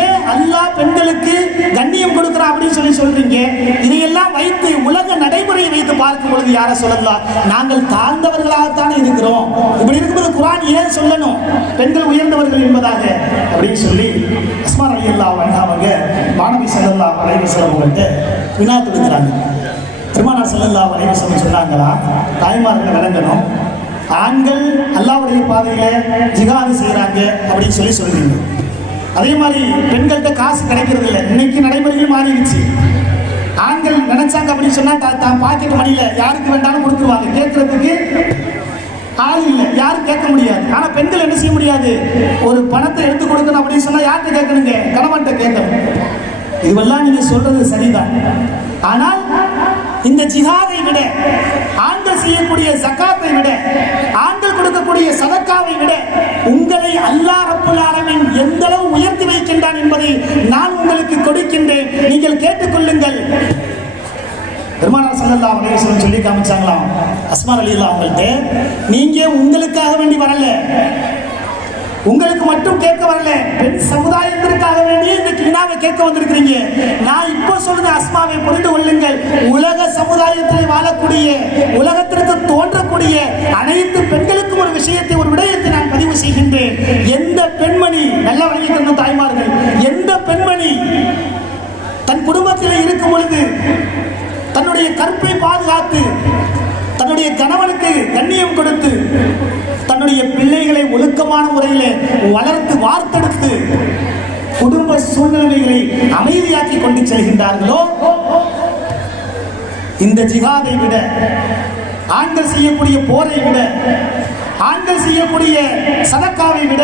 ஏன் அல்லாஹ் பெண்களுக்கு கண்ணியம் கொடுக்கிறான் அப்படின்னு சொல்லி சொல்றீங்க? இதையெல்லாம் வைத்து உலக நடைமுறையை வைத்து பார்க்கும் பொழுது யார சொல்லலாம், நாங்கள் தாழ்ந்தவர்களாகத்தானே இருக்கிறோம். இப்படி இருக்கும்போது குர்ஆன் ஏன் சொல்லணும் பெண்கள் உயர்ந்தவர்கள் என்பதாக அப்படின்னு சொல்லி அஸ்மா ரலியல்லாஹு அன்ஹா அவங்க மாணவி ஸல்லல்லாஹு அலைஹி வஸல்லம் அவங்கள்ட்ட வினா தொடுக்கிறாங்க. பெருமானார் ஸல்லல்லாஹு அலைஹி வஸல்லம் சொன்னாங்களா, தாய்மார்கள் விளங்கணும், ஆண்கள் அல்லாஹ்வுடைய பாதையில ஜிஹாது செய்யறாங்க அப்படின்னு சொல்லி சொல்றீங்க. அதே மாதிரி பெண்கள்கிட்ட காசு கிடைக்கிறது இல்லை. இன்னைக்கு நடைமுறைகள் மாறிடுச்சு. ஆண்கள் நினைச்சாங்க அப்படின்னு சொன்னா தான் பாக்கெட் மணியில யாருக்கு வேண்டாலும் கொடுத்துருவாங்க. கேட்கறதுக்கு ஆள் இல்லை, யாரும் கேட்க முடியாது. ஆனா பெண்கள் என்ன செய்ய முடியாது, ஒரு பணத்தை எடுத்து கொடுக்கணும் அப்படின்னு சொன்னா யார்கிட்ட கேட்கணுங்க, கணவன்கிட்ட கேட்கணும். இதுவெல்லாம் நீங்க சொல்றது சரிதான். ஆனால் இந்த ஜிஹாதை விட, ஆண்கள் செய்யக்கூடிய ஜகாத்தை விட, ஆண்கள் கொடுக்கக்கூடிய சதக்காவை விட உங்களை அல்லாஹ் ரப்புல் ஆலமீன் எந்த அளவு உயர்த்தி வைக்கின்றான் என்பதை நான் உங்களுக்கு கொடுக்கின்றேன், நீங்கள் கேட்டுக்கொள்ளுங்கள். பெருமானார் ஸல்லல்லாஹு அலைஹி வஸல்லம் சொல்லி காமிச்சாங்களாம் அஸ்மா ரலியல்லாஹு அவங்கள்ட்ட, நீங்க உங்களுக்காக வேண்டி வரல, உங்களுக்கு மட்டும் கேட்க வரல, பெண் சமுதாயத்திற்காக வேண்டி இந்த வினாவை கேட்க வந்திருக்கிறீங்க. நான் இப்போ சொல்றது அஸ்மாவை புரிந்து கொள்ளுங்கள். உலக சமுதாயத்தில் வாழக்கூடிய, உலகத்திற்கு தோன்றக்கூடிய அனைத்து பெண்களுக்கும் ஒரு விஷயத்தை, ஒரு விடயத்தை நான் பதிவு செய்கின்றேன். எந்த பெண்மணி, நல்லா வழங்கிக்கிற தாய்மார்கள், எந்த பெண்மணி தன் குடும்பத்தில் இருக்கும் பொழுது தன்னுடைய கற்பை பாதுகாத்து, தன்னுடைய கணவனுக்கு கண்ணியம் கொடுத்து, தன்னுடைய பிள்ளைகளை ஒழுக்கமான முறையில் வளர்த்து வார்த்தெடுத்து குடும்ப சூழ்நிலைகளை அமைதியாக்கி கொண்டு செல்கின்றார்களோ, இந்த ஜிஹாதை விட, ஆண்கள் செய்யக்கூடிய போரை விட, ஆண்கள் செய்யக்கூடிய சதக்காவை விட,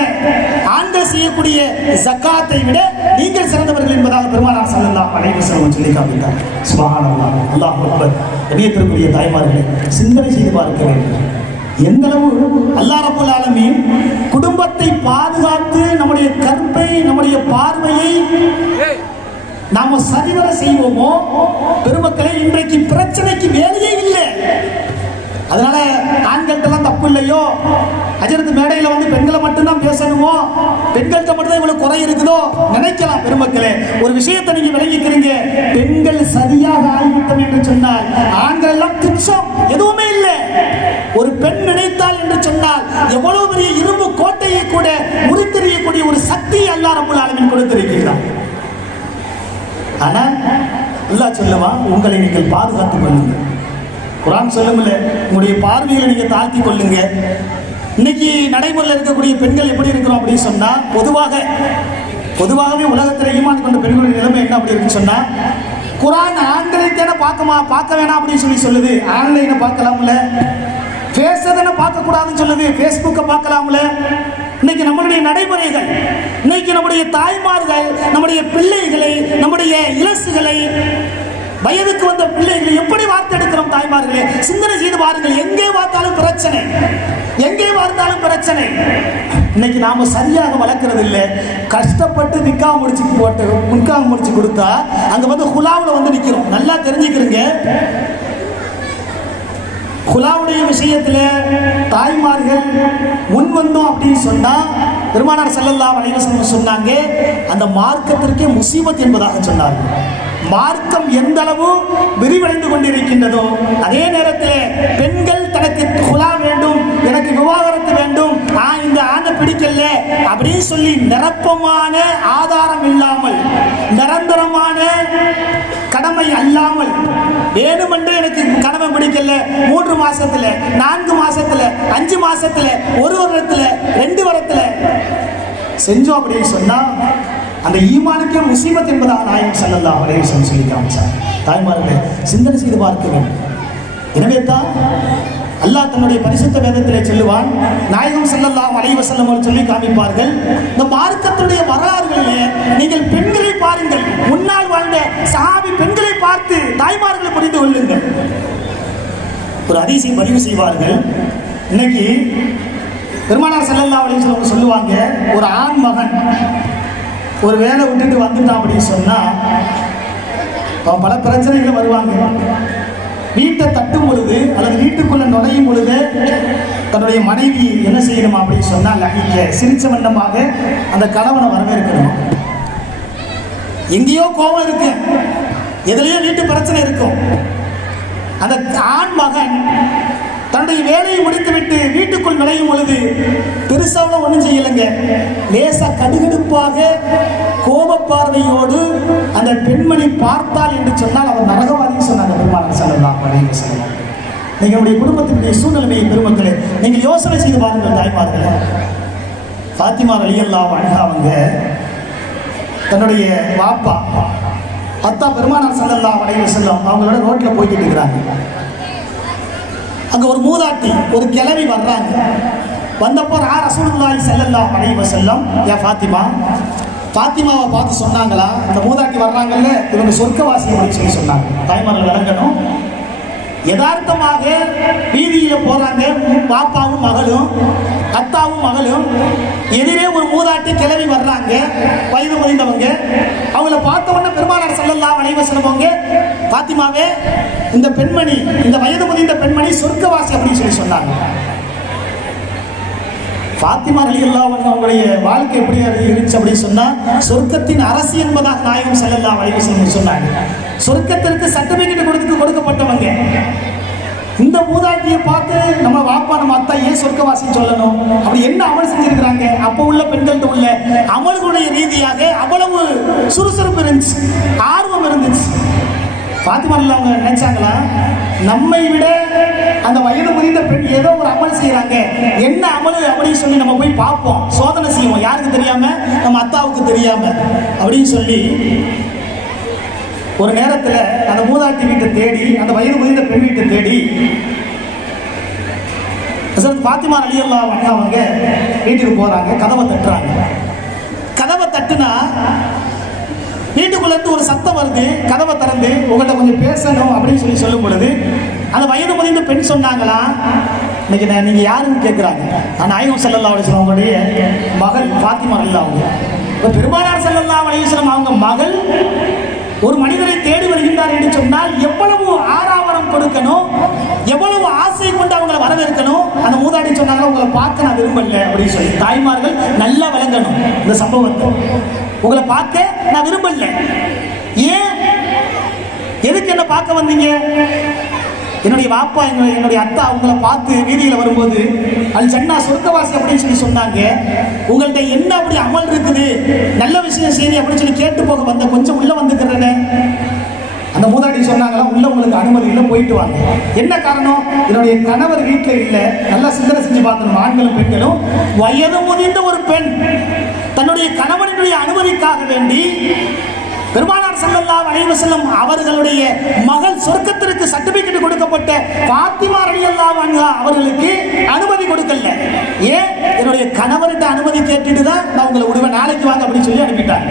ஆண்கள் செய்யக்கூடிய ஜகாத்தை விட நீங்கள் சிறந்தவர்கள் என்பதாக பெருமானார் ஸல்லல்லாஹு அலைஹி வஸல்லம் சொல்லி காமித்தார். சுப்ஹானல்லாஹ், அல்லாஹ் அக்பர். கண்ணியத்திற்குரிய தாய்மார்களே, சிந்தனை செய்து பார்க்க வேண்டும். எந்த அளவு அல்லாஹ் ரப்பல் ஆலமீன் குடும்பத்தை பாதுகாத்து நம்முடைய கற்பை, நம்முடைய பார்வையை நாம சரிவர செய்வோமோ, பெருமக்களே இன்றைக்கு பிரச்சனைக்கு வேலையே இல்லை. அதனால ஆண்கள்கிட்ட தப்பு இல்லையோ, அஜரத்து மேடையில் வந்து பெண்களை மட்டும்தான் பேசணுமோ, பெண்கள்கிட்ட மட்டும்தான் இவ்வளவு குறை இருக்குதோ நினைக்கலாம். பெருமக்களே, ஒரு விஷயத்தை நீங்க விளங்கிக்கிறீங்க, பெண்கள் சரியாக ஆகிவிட்டோம் என்று சொன்னால் ஆண்கள் எல்லாம் துச்சம், எதுவுமே இல்லை. ஒரு பெண் நினைத்தால் என்று சொன்னால் எவ்வளவு பெரிய இரும்பு கோட்டையை கூட முறித்தெறியக்கூடிய ஒரு சக்தியை அல்லாஹ் ரப்பல் ஆலமீன் கொடுத்திருக்கிறார். ஆனால் அல்லாஹ் சொல்லுவா, உங்களை நீங்கள் பாதுகாத்துக் கொள்ளுங்கள். குர்ஆன் சொல்லுமில்ல, உங்களுடைய பார்வைகளை நீங்க தாழ்த்தி கொள்ளுங்க. இன்னைக்கு நடைமுறையில் இருக்கக்கூடிய பெண்கள் எப்படி இருக்கிறோம் அப்படின்னு சொன்னா, பொதுவாகவே உலகத்தில் ஈமான் கொண்ட பெண்களுடைய நிலைமை என்ன அப்படி இருக்குன்னு சொன்னா, குர்ஆன் ஆண்களை தானே பார்க்க வேணாம் அப்படின்னு சொல்லி சொல்லுது. ஆன்லைனை பார்க்கலாம்ல, பேசதானே பார்க்க கூடாதுன்னு சொல்லுது, பேஸ்புக்கை பார்க்கலாம்ல. இன்னைக்கு நம்மளுடைய நடைமுறைகள், இன்னைக்கு நம்முடைய தாய்மார்கள் நம்முடைய பிள்ளைகளை, நம்முடைய இலசுகளை, வயதுக்கு வந்த பிள்ளைகளை எப்படி வார்த்தெடுக்கிறோம்? தாய்மார்களே, சிந்தனை செய்து பாருங்கள். எங்கே பார்த்தாலும் பிரச்சனை, எங்கே பார்த்தாலும் பிரச்சனை. இன்னைக்கு நாம சரியாக வளர்க்கறது இல்லை. கஷ்டப்பட்டு நிக்காஹ் முடிச்சு கொடுத்தா அங்க வந்து ஹுலாவுல வந்து நிக்கிறோம். நல்லா தெரிஞ்சுக்கிறீங்க, ஹுலாவுடைய விஷயத்துல தாய்மார்கள் முன் வந்தோம் அப்படின்னு சொன்னா பெருமானார் ஸல்லல்லாஹு அலைஹி வஸல்லம் சொன்னாங்க, அந்த மார்க்கத்திற்கே முசீபத் என்பதாக சொன்னார்கள். மார்க்கம் எந்த அளவு விரிவடைந்து கொண்டிருக்கின்றதோ, அதே நேரத்தில் பெண்கள் தனக்கு ஹுலா வேண்டும், எனக்கு விவாகரத்து வேண்டும், இந்த ஆணை பிடிக்கல அப்படின்னு சொல்லி நிரப்பமான ஆதாரம் இல்லாமல், நிரந்தரமான கடமை அல்லாமல், வேணுமென்று எனக்கு கணவன் பிடிக்கல 3 மாசத்துல, 4 மாசத்துல, 5 மாசத்துல, 1 வருடத்துல, 2 வருடத்துல செஞ்சோம் அப்படின்னு சொன்னா அந்த ஈமானுக்கே முசீபத் என்பதாக நாயகம் ஸல்லல்லாஹு அலைஹி வஸல்லம் சொல்லி காமிச்சார். தாய்மார்களே, சிந்தனை செய்து பார்க்க வேண்டும். எனவே தான் அல்லாஹ் தன்னுடைய பரிசுத்த வேதத்திலே சொல்லுவான், நாயகம் ஸல்லல்லாஹு அலைஹி வஸல்லம் அவர்கள் சொல்லி காமிப்பார்கள், இந்த மார்க்கத்துடைய வரலாறுகளிலே நீங்கள் பெண்களை பாருங்கள், முன்னால் வாழ்ந்த சஹாபி பெண்களை பார்த்து தாய்மார்களை புரிந்து கொள்ளுங்கள். ஒரு ஹதீஸை பதிவு செய்வார்கள். இன்னைக்கு பெருமானார் ஸல்லல்லாஹு அலைஹி வஸல்லம் சொல்லுவாங்க, ஒரு ஆண் மகன் ஒரு வேலை விட்டுட்டு வந்துட்டான் அப்படின்னு சொன்னா அவன் பல பிரச்சனைகள் வருவாங்க. வீட்டை தட்டும் பொழுது அல்லது வீட்டுக்குள்ள நுழையும் பொழுது தன்னுடைய மனைவி என்ன செய்யணுமா அப்படின்னு சொன்னா லஹிக்க சிரிச்ச வண்ணமாக அந்த கணவனை வரவேற்கணும். எங்கேயோ கோபம் இருக்கு, எதுலயோ வீட்டு பிரச்சனை இருக்கும். அந்த ஆண் மகன் தன்னுடைய வேலையை முடித்துவிட்டு வீட்டுக்குள் நுழையும் பொழுது பெருசாவில் ஒன்றும் செய்யலைங்க, லேசா கடுகடுப்பாக கோப பார்வையோடு அந்த பெண்மணி பார்த்தால் என்று சொன்னால் அவர் நரகவாதின்னு சொன்னாங்க பெருமானார் ஸல்லல்லாஹு அலைஹி வஸல்லம். நீங்களுடைய குடும்பத்தினுடைய சூழ்நிலையை பெருமக்களே நீங்கள் யோசனை செய்து பாருங்கள். தாய்மார்களே, ஃபாத்திமா ரலியல்லாஹு அன்ஹா அவங்க தன்னுடைய வாப்பா அத்தா பெருமானார் ஸல்லல்லாஹு அலைஹி வஸல்லம் அவங்களோட ரோட்ல போய்கிட்டு இருக்கிறாங்க. அங்க ஒரு மூதாட்டி ஒரு கிழவி வர்றாங்க. வந்தப்போ ரசூலுல்லாஹி ஸல்லல்லாஹு அலைஹி வஸல்லம் யா ஃபாத்திமாவை பார்த்து சொன்னாங்களா, இந்த மூதாட்டி வர்றாங்கல்ல இவங்க சொர்க்கவாசி அப்படின்னு சொல்லி சொன்னாங்க. தாய்மார்கள் விளங்கணும். யதார்த்தமாக வீதியில போறாங்க, பாப்பாவும் மகளும் அத்தாவும் மகளும், எதிரே ஒரு மூதாட்டி கிளவி வர்றாங்க, வயது முதிர்ந்தவங்க. அவங்கள பார்த்த உடனே பெருமானார் ஸல்லல்லாஹு அலைஹி வஸல்லம் அவங்க ஃபாத்திமாவே இந்த பெண்மணி, இந்த வயது முதிர்ந்த பெண்மணி சொர்க்கவாசி அப்படின்னு சொல்லி சொன்னாங்க. ஃபாத்திமா ரலியல்லாஹு அன்ஹா அவங்களுடைய வாழ்க்கை எப்படி இருந்துச்சு அப்படின்னு சொன்னா சொர்க்கத்தின் அரசி என்பதாக நாயகம் ஸல்லல்லாஹு அலைஹி வஸல்லம் சொன்னாங்க. சொர்க்கத்திற்கு சர்டிபிகேட் கொடுக்கப்பட்டவங்க. இந்த மூதாட்டியை பார்த்து நம்ம வாப்பா நம்ம அத்தா ஏன் சொர்க்கவாசின்னு சொல்லணும்? அப்படி என்ன அமல் செஞ்சிருக்கிறாங்க? அப்போ உள்ள பெண்கள்கிட்ட உள்ள அமல்களுடைய ரீதியாக அவ்வளவு சுறுசுறுப்பு இருந்துச்சு, ஆர்வம் இருந்துச்சு. ஃபாத்திமா அவங்க நினைச்சாங்களா, நம்மை விட அந்த வயது முதிர்ந்த பெண் ஏதோ ஒரு அமல் செய்யறாங்க, என்ன அமல் அப்படின்னு சொல்லி நம்ம போய் பார்ப்போம், சோதனை செய்வோம், யாருக்கு தெரியாம நம்ம அத்தாவுக்கு தெரியாம அப்படின்னு சொல்லி ஒரு நேரத்தில் அந்த மூதாட்டி வீட்டை தேடி, அந்த வயது முதிர்ந்த பெண் வீட்டை தேடி ஃபாத்திமா ரலியல்லாஹு அன்ஹா அவங்க வீட்டுக்கு போறாங்க. கதவை தட்டுறாங்க. கதவை தட்டுனா வீட்டுக்குள்ள இருந்து ஒரு சத்தம் வருது. கதவை திறந்து உங்கள்கிட்ட கொஞ்சம் பேசணும் அப்படின்னு சொல்லி சொல்லும் பொழுது அந்த வயது முதிர்ந்த பெண் சொன்னாங்களா, இன்னைக்கு நீங்க யாருன்னு கேட்கிறாங்க. நான் நாயகம் ஸல்லல்லாஹு அலைஹி வஸல்லம் அவங்களுடைய மகள் ஃபாத்திமா ரலியல்லாஹு அன்ஹா. இப்போ பெருமானார் ஸல்லல்லாஹு அலைஹி வஸல்லம் அவங்க மகள் ஒரு மனிதரை தேடி வருகின்றார் என்று சொன்னால் எவ்வளவு ஆராவரம் கொடுக்கணும், எவ்வளவு ஆசை கொண்டு அவங்களை வரவேற்கணும். அந்த மூதாட்டி சொன்னாங்க, உங்களை பார்க்க நான் விரும்பல அப்படின்னு சொல்லி. தாய்மார்கள் நல்லா விளங்கணும் இந்த சம்பவத்தை. உங்களை பார்க்க நான் விரும்பல. ஏன், எதுக்கு என்ன பார்க்க வந்தீங்க? என்னுடைய வாப்பா என்னுடைய அத்தா அவங்கள பார்த்து வீதியில் வரும்போது அல் ஜன்னா சொர்க்கவாசி அப்படின்னு சொல்லி சொன்னாங்க. உங்கள்கிட்ட என்ன அப்படி அமல் இருக்குது, நல்ல விஷயம் சரி அப்படின்னு சொல்லி கேட்டு போக வந்த, கொஞ்சம் உள்ள வந்துக்கிறேன்னு. அந்த மூதாட்டி சொன்னாங்களா, உள்ள உங்களுக்கு அனுமதி இல்லை, போயிட்டு வாங்க. என்ன காரணம்? என்னுடைய கணவர் வீட்டில் இல்லை. நல்லா சிந்தனை செஞ்சு பார்க்கணும். ஆண்களும் பெண்களும் வயது முதிர்ந்த ஒரு பெண் தன்னுடைய கணவனுடைய அனுமதிக்காக வேண்டி பெருமானார் ஸல்லல்லாஹு அலைஹி வஸல்லம் அவர்களுடைய மகள் சொர்க்கத்திற்கு சர்டிபிகேட் கொடுக்கப்பட்ட ஃபாத்திமா ரலியல்லாஹு அன்ஹா அவர்களுக்கு அனுமதி கொடுக்கல. ஏன்? என்னுடைய கணவர்கிட்ட அனுமதி கேட்டுட்டு தான் நான் உங்களை விடுவேன், நாளைக்கு வாங்க அப்படின்னு சொல்லி அனுப்பிட்டாங்க.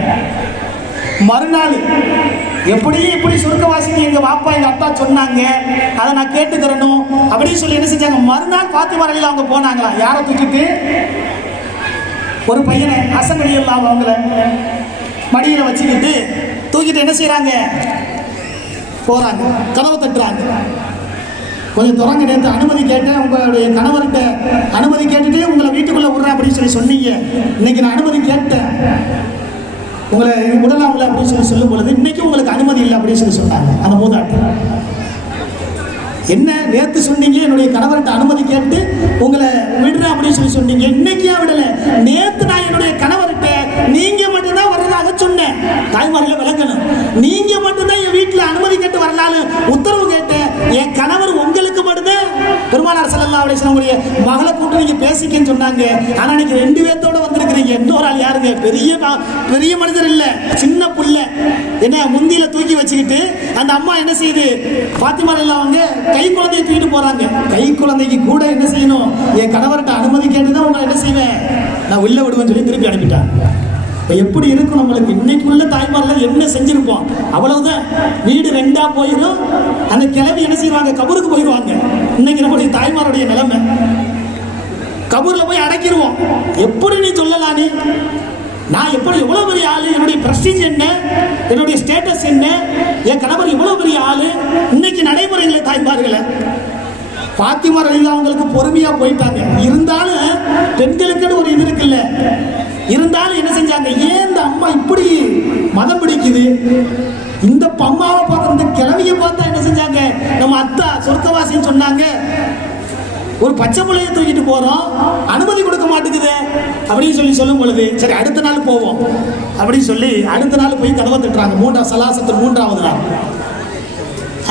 மறுநாள் எப்படி சொர்க்கவாசிங்க எங்க வாப்பா எங்க அப்பா சொன்னாங்க, அதை நான் கேட்டுக்கிறணும் அப்படின்னு சொல்லி என்ன செஞ்சாங்க, மறுநாள் ஃபாத்திமா ரலியல்லாஹு அவங்க போனாங்களா, யாரை தூக்கிட்டு, ஒரு பையனை ஹசன் ரலியல்லாஹு அவங்கள மடியில வச்சுக்கிட்டு தூக்கிட்டு என்ன செய்யறாங்க, போறாங்க. கதவை தட்டுறாங்க. கொஞ்சம் தொடங்க, நேற்று அனுமதி கேட்டேன், உங்களுடைய கணவர்கிட்ட அனுமதி கேட்டுட்டு உங்களை வீட்டுக்குள்ள விடுறேன் அப்படின்னு சொல்லி சொன்னீங்க. இன்னைக்கு நான் அனுமதி கேட்டேன், உங்களை விடலாம்ல அப்படின்னு சொல்லி சொல்லும் பொழுது இன்னைக்கு உங்களுக்கு அனுமதி இல்லை அப்படின்னு சொல்லி சொன்னாங்க. அந்த மூதாட்டி என்ன, நேற்று சொன்னீங்க என்னுடைய கணவர்கிட்ட அனுமதி கேட்டு உங்களை விடுறேன் அப்படின்னு சொல்லி சொன்னீங்க, இன்னைக்கு ஏன் விடல? நேற்று நான் என்னுடைய கணவர்கிட்ட நீங்க மட்டும்தான் வர்றதாக சொன்னேன். தாய்மார்கள் விளக்கணும். நீங்க மட்டும்தான் என் வீட்டில் அனுமதி கேட்டு வரலான்னு உத்தரவு கேட்டேன். என் கணவர் உங்களுக்கு மட்டும்தான் பெருமானார் ஸல்லல்லாஹு அலைஹி வஸல்லம் மகளை கூட்டு நீங்க பேசிக்கன்னு சொன்னாங்க. ஆனா நீங்க 2 பேர்த்தோட வந்திருக்கிறீங்க. இன்னொரு ஆள் யாருங்க? பெரிய மனிதர் இல்ல, சின்ன புள்ள. என்ன முந்தியில தூக்கி வச்சுக்கிட்டு அந்த அம்மா என்ன செய்யுது, ஃபாத்திமா ரலியல்லாஹு அவங்க கை குழந்தையை தூக்கிட்டு போறாங்க. கை குழந்தைக்கு கூட என்ன செய்யணும், என் கணவர்கிட்ட அனுமதி கேட்டுதான் உங்களை என்ன செய்வேன், நான் உள்ள விடுவேன்னு சொல்லி திருப்பி அனுப்பிட்டாங்க. எப்படி இருக்கும் நம்மளுக்கு? இன்னைக்கு உள்ள தாய்மாரெல்லாம் என்ன செஞ்சிருப்போம்? அவ்வளவுதான், வீடு ரெண்டா போயிடும். அந்த கிளவி என்ன செய்வாங்க? கபருக்கு போயிடுவாங்க. இன்னைக்கு நம்முடைய தாய்மாருடைய நிலைமை, கபூர்ல போய் அடக்கிடுவோம். எப்படி நீ சொல்லலாம்? நீ நான் எப்படி எவ்வளவு பெரிய ஆளு, என்னுடைய பிரஸ்டீஜ் என்ன, என்னுடைய ஸ்டேட்டஸ் என்ன, என் கணவர் எவ்வளவு பெரிய ஆளு. இன்னைக்கு நடைமுறைகளை தாய்மார்களை பாத்திமா ரலியல்லாஹு அவங்களுக்கு பொறுமையா போயிட்டாங்க. இருந்தாலும் பெண்களுக்குன்னு ஒரு இது இருக்குல்ல, இருந்தாலும் என்ன செஞ்சாங்க? ஏன் இந்த அம்மா இப்படி மதம் பிடிக்குது? இந்த அம்மாவை பார்த்து, இந்த கிழவியை பார்த்தா என்ன செஞ்சாங்க? நம்ம அத்தா சொர்க்கவாசின்னு சொன்னாங்க. ஒரு பச்சை பிள்ளையை தூக்கிட்டு போறோம், அனுமதி கொடுக்க மாட்டேங்குது அப்படின்னு சொல்லி சொல்லும் பொழுது, சரி அடுத்த நாள் போவோம் அப்படின்னு சொல்லி அடுத்த நாள் போய் கதவை தட்டுறாங்க. மூன்றாவது நாள்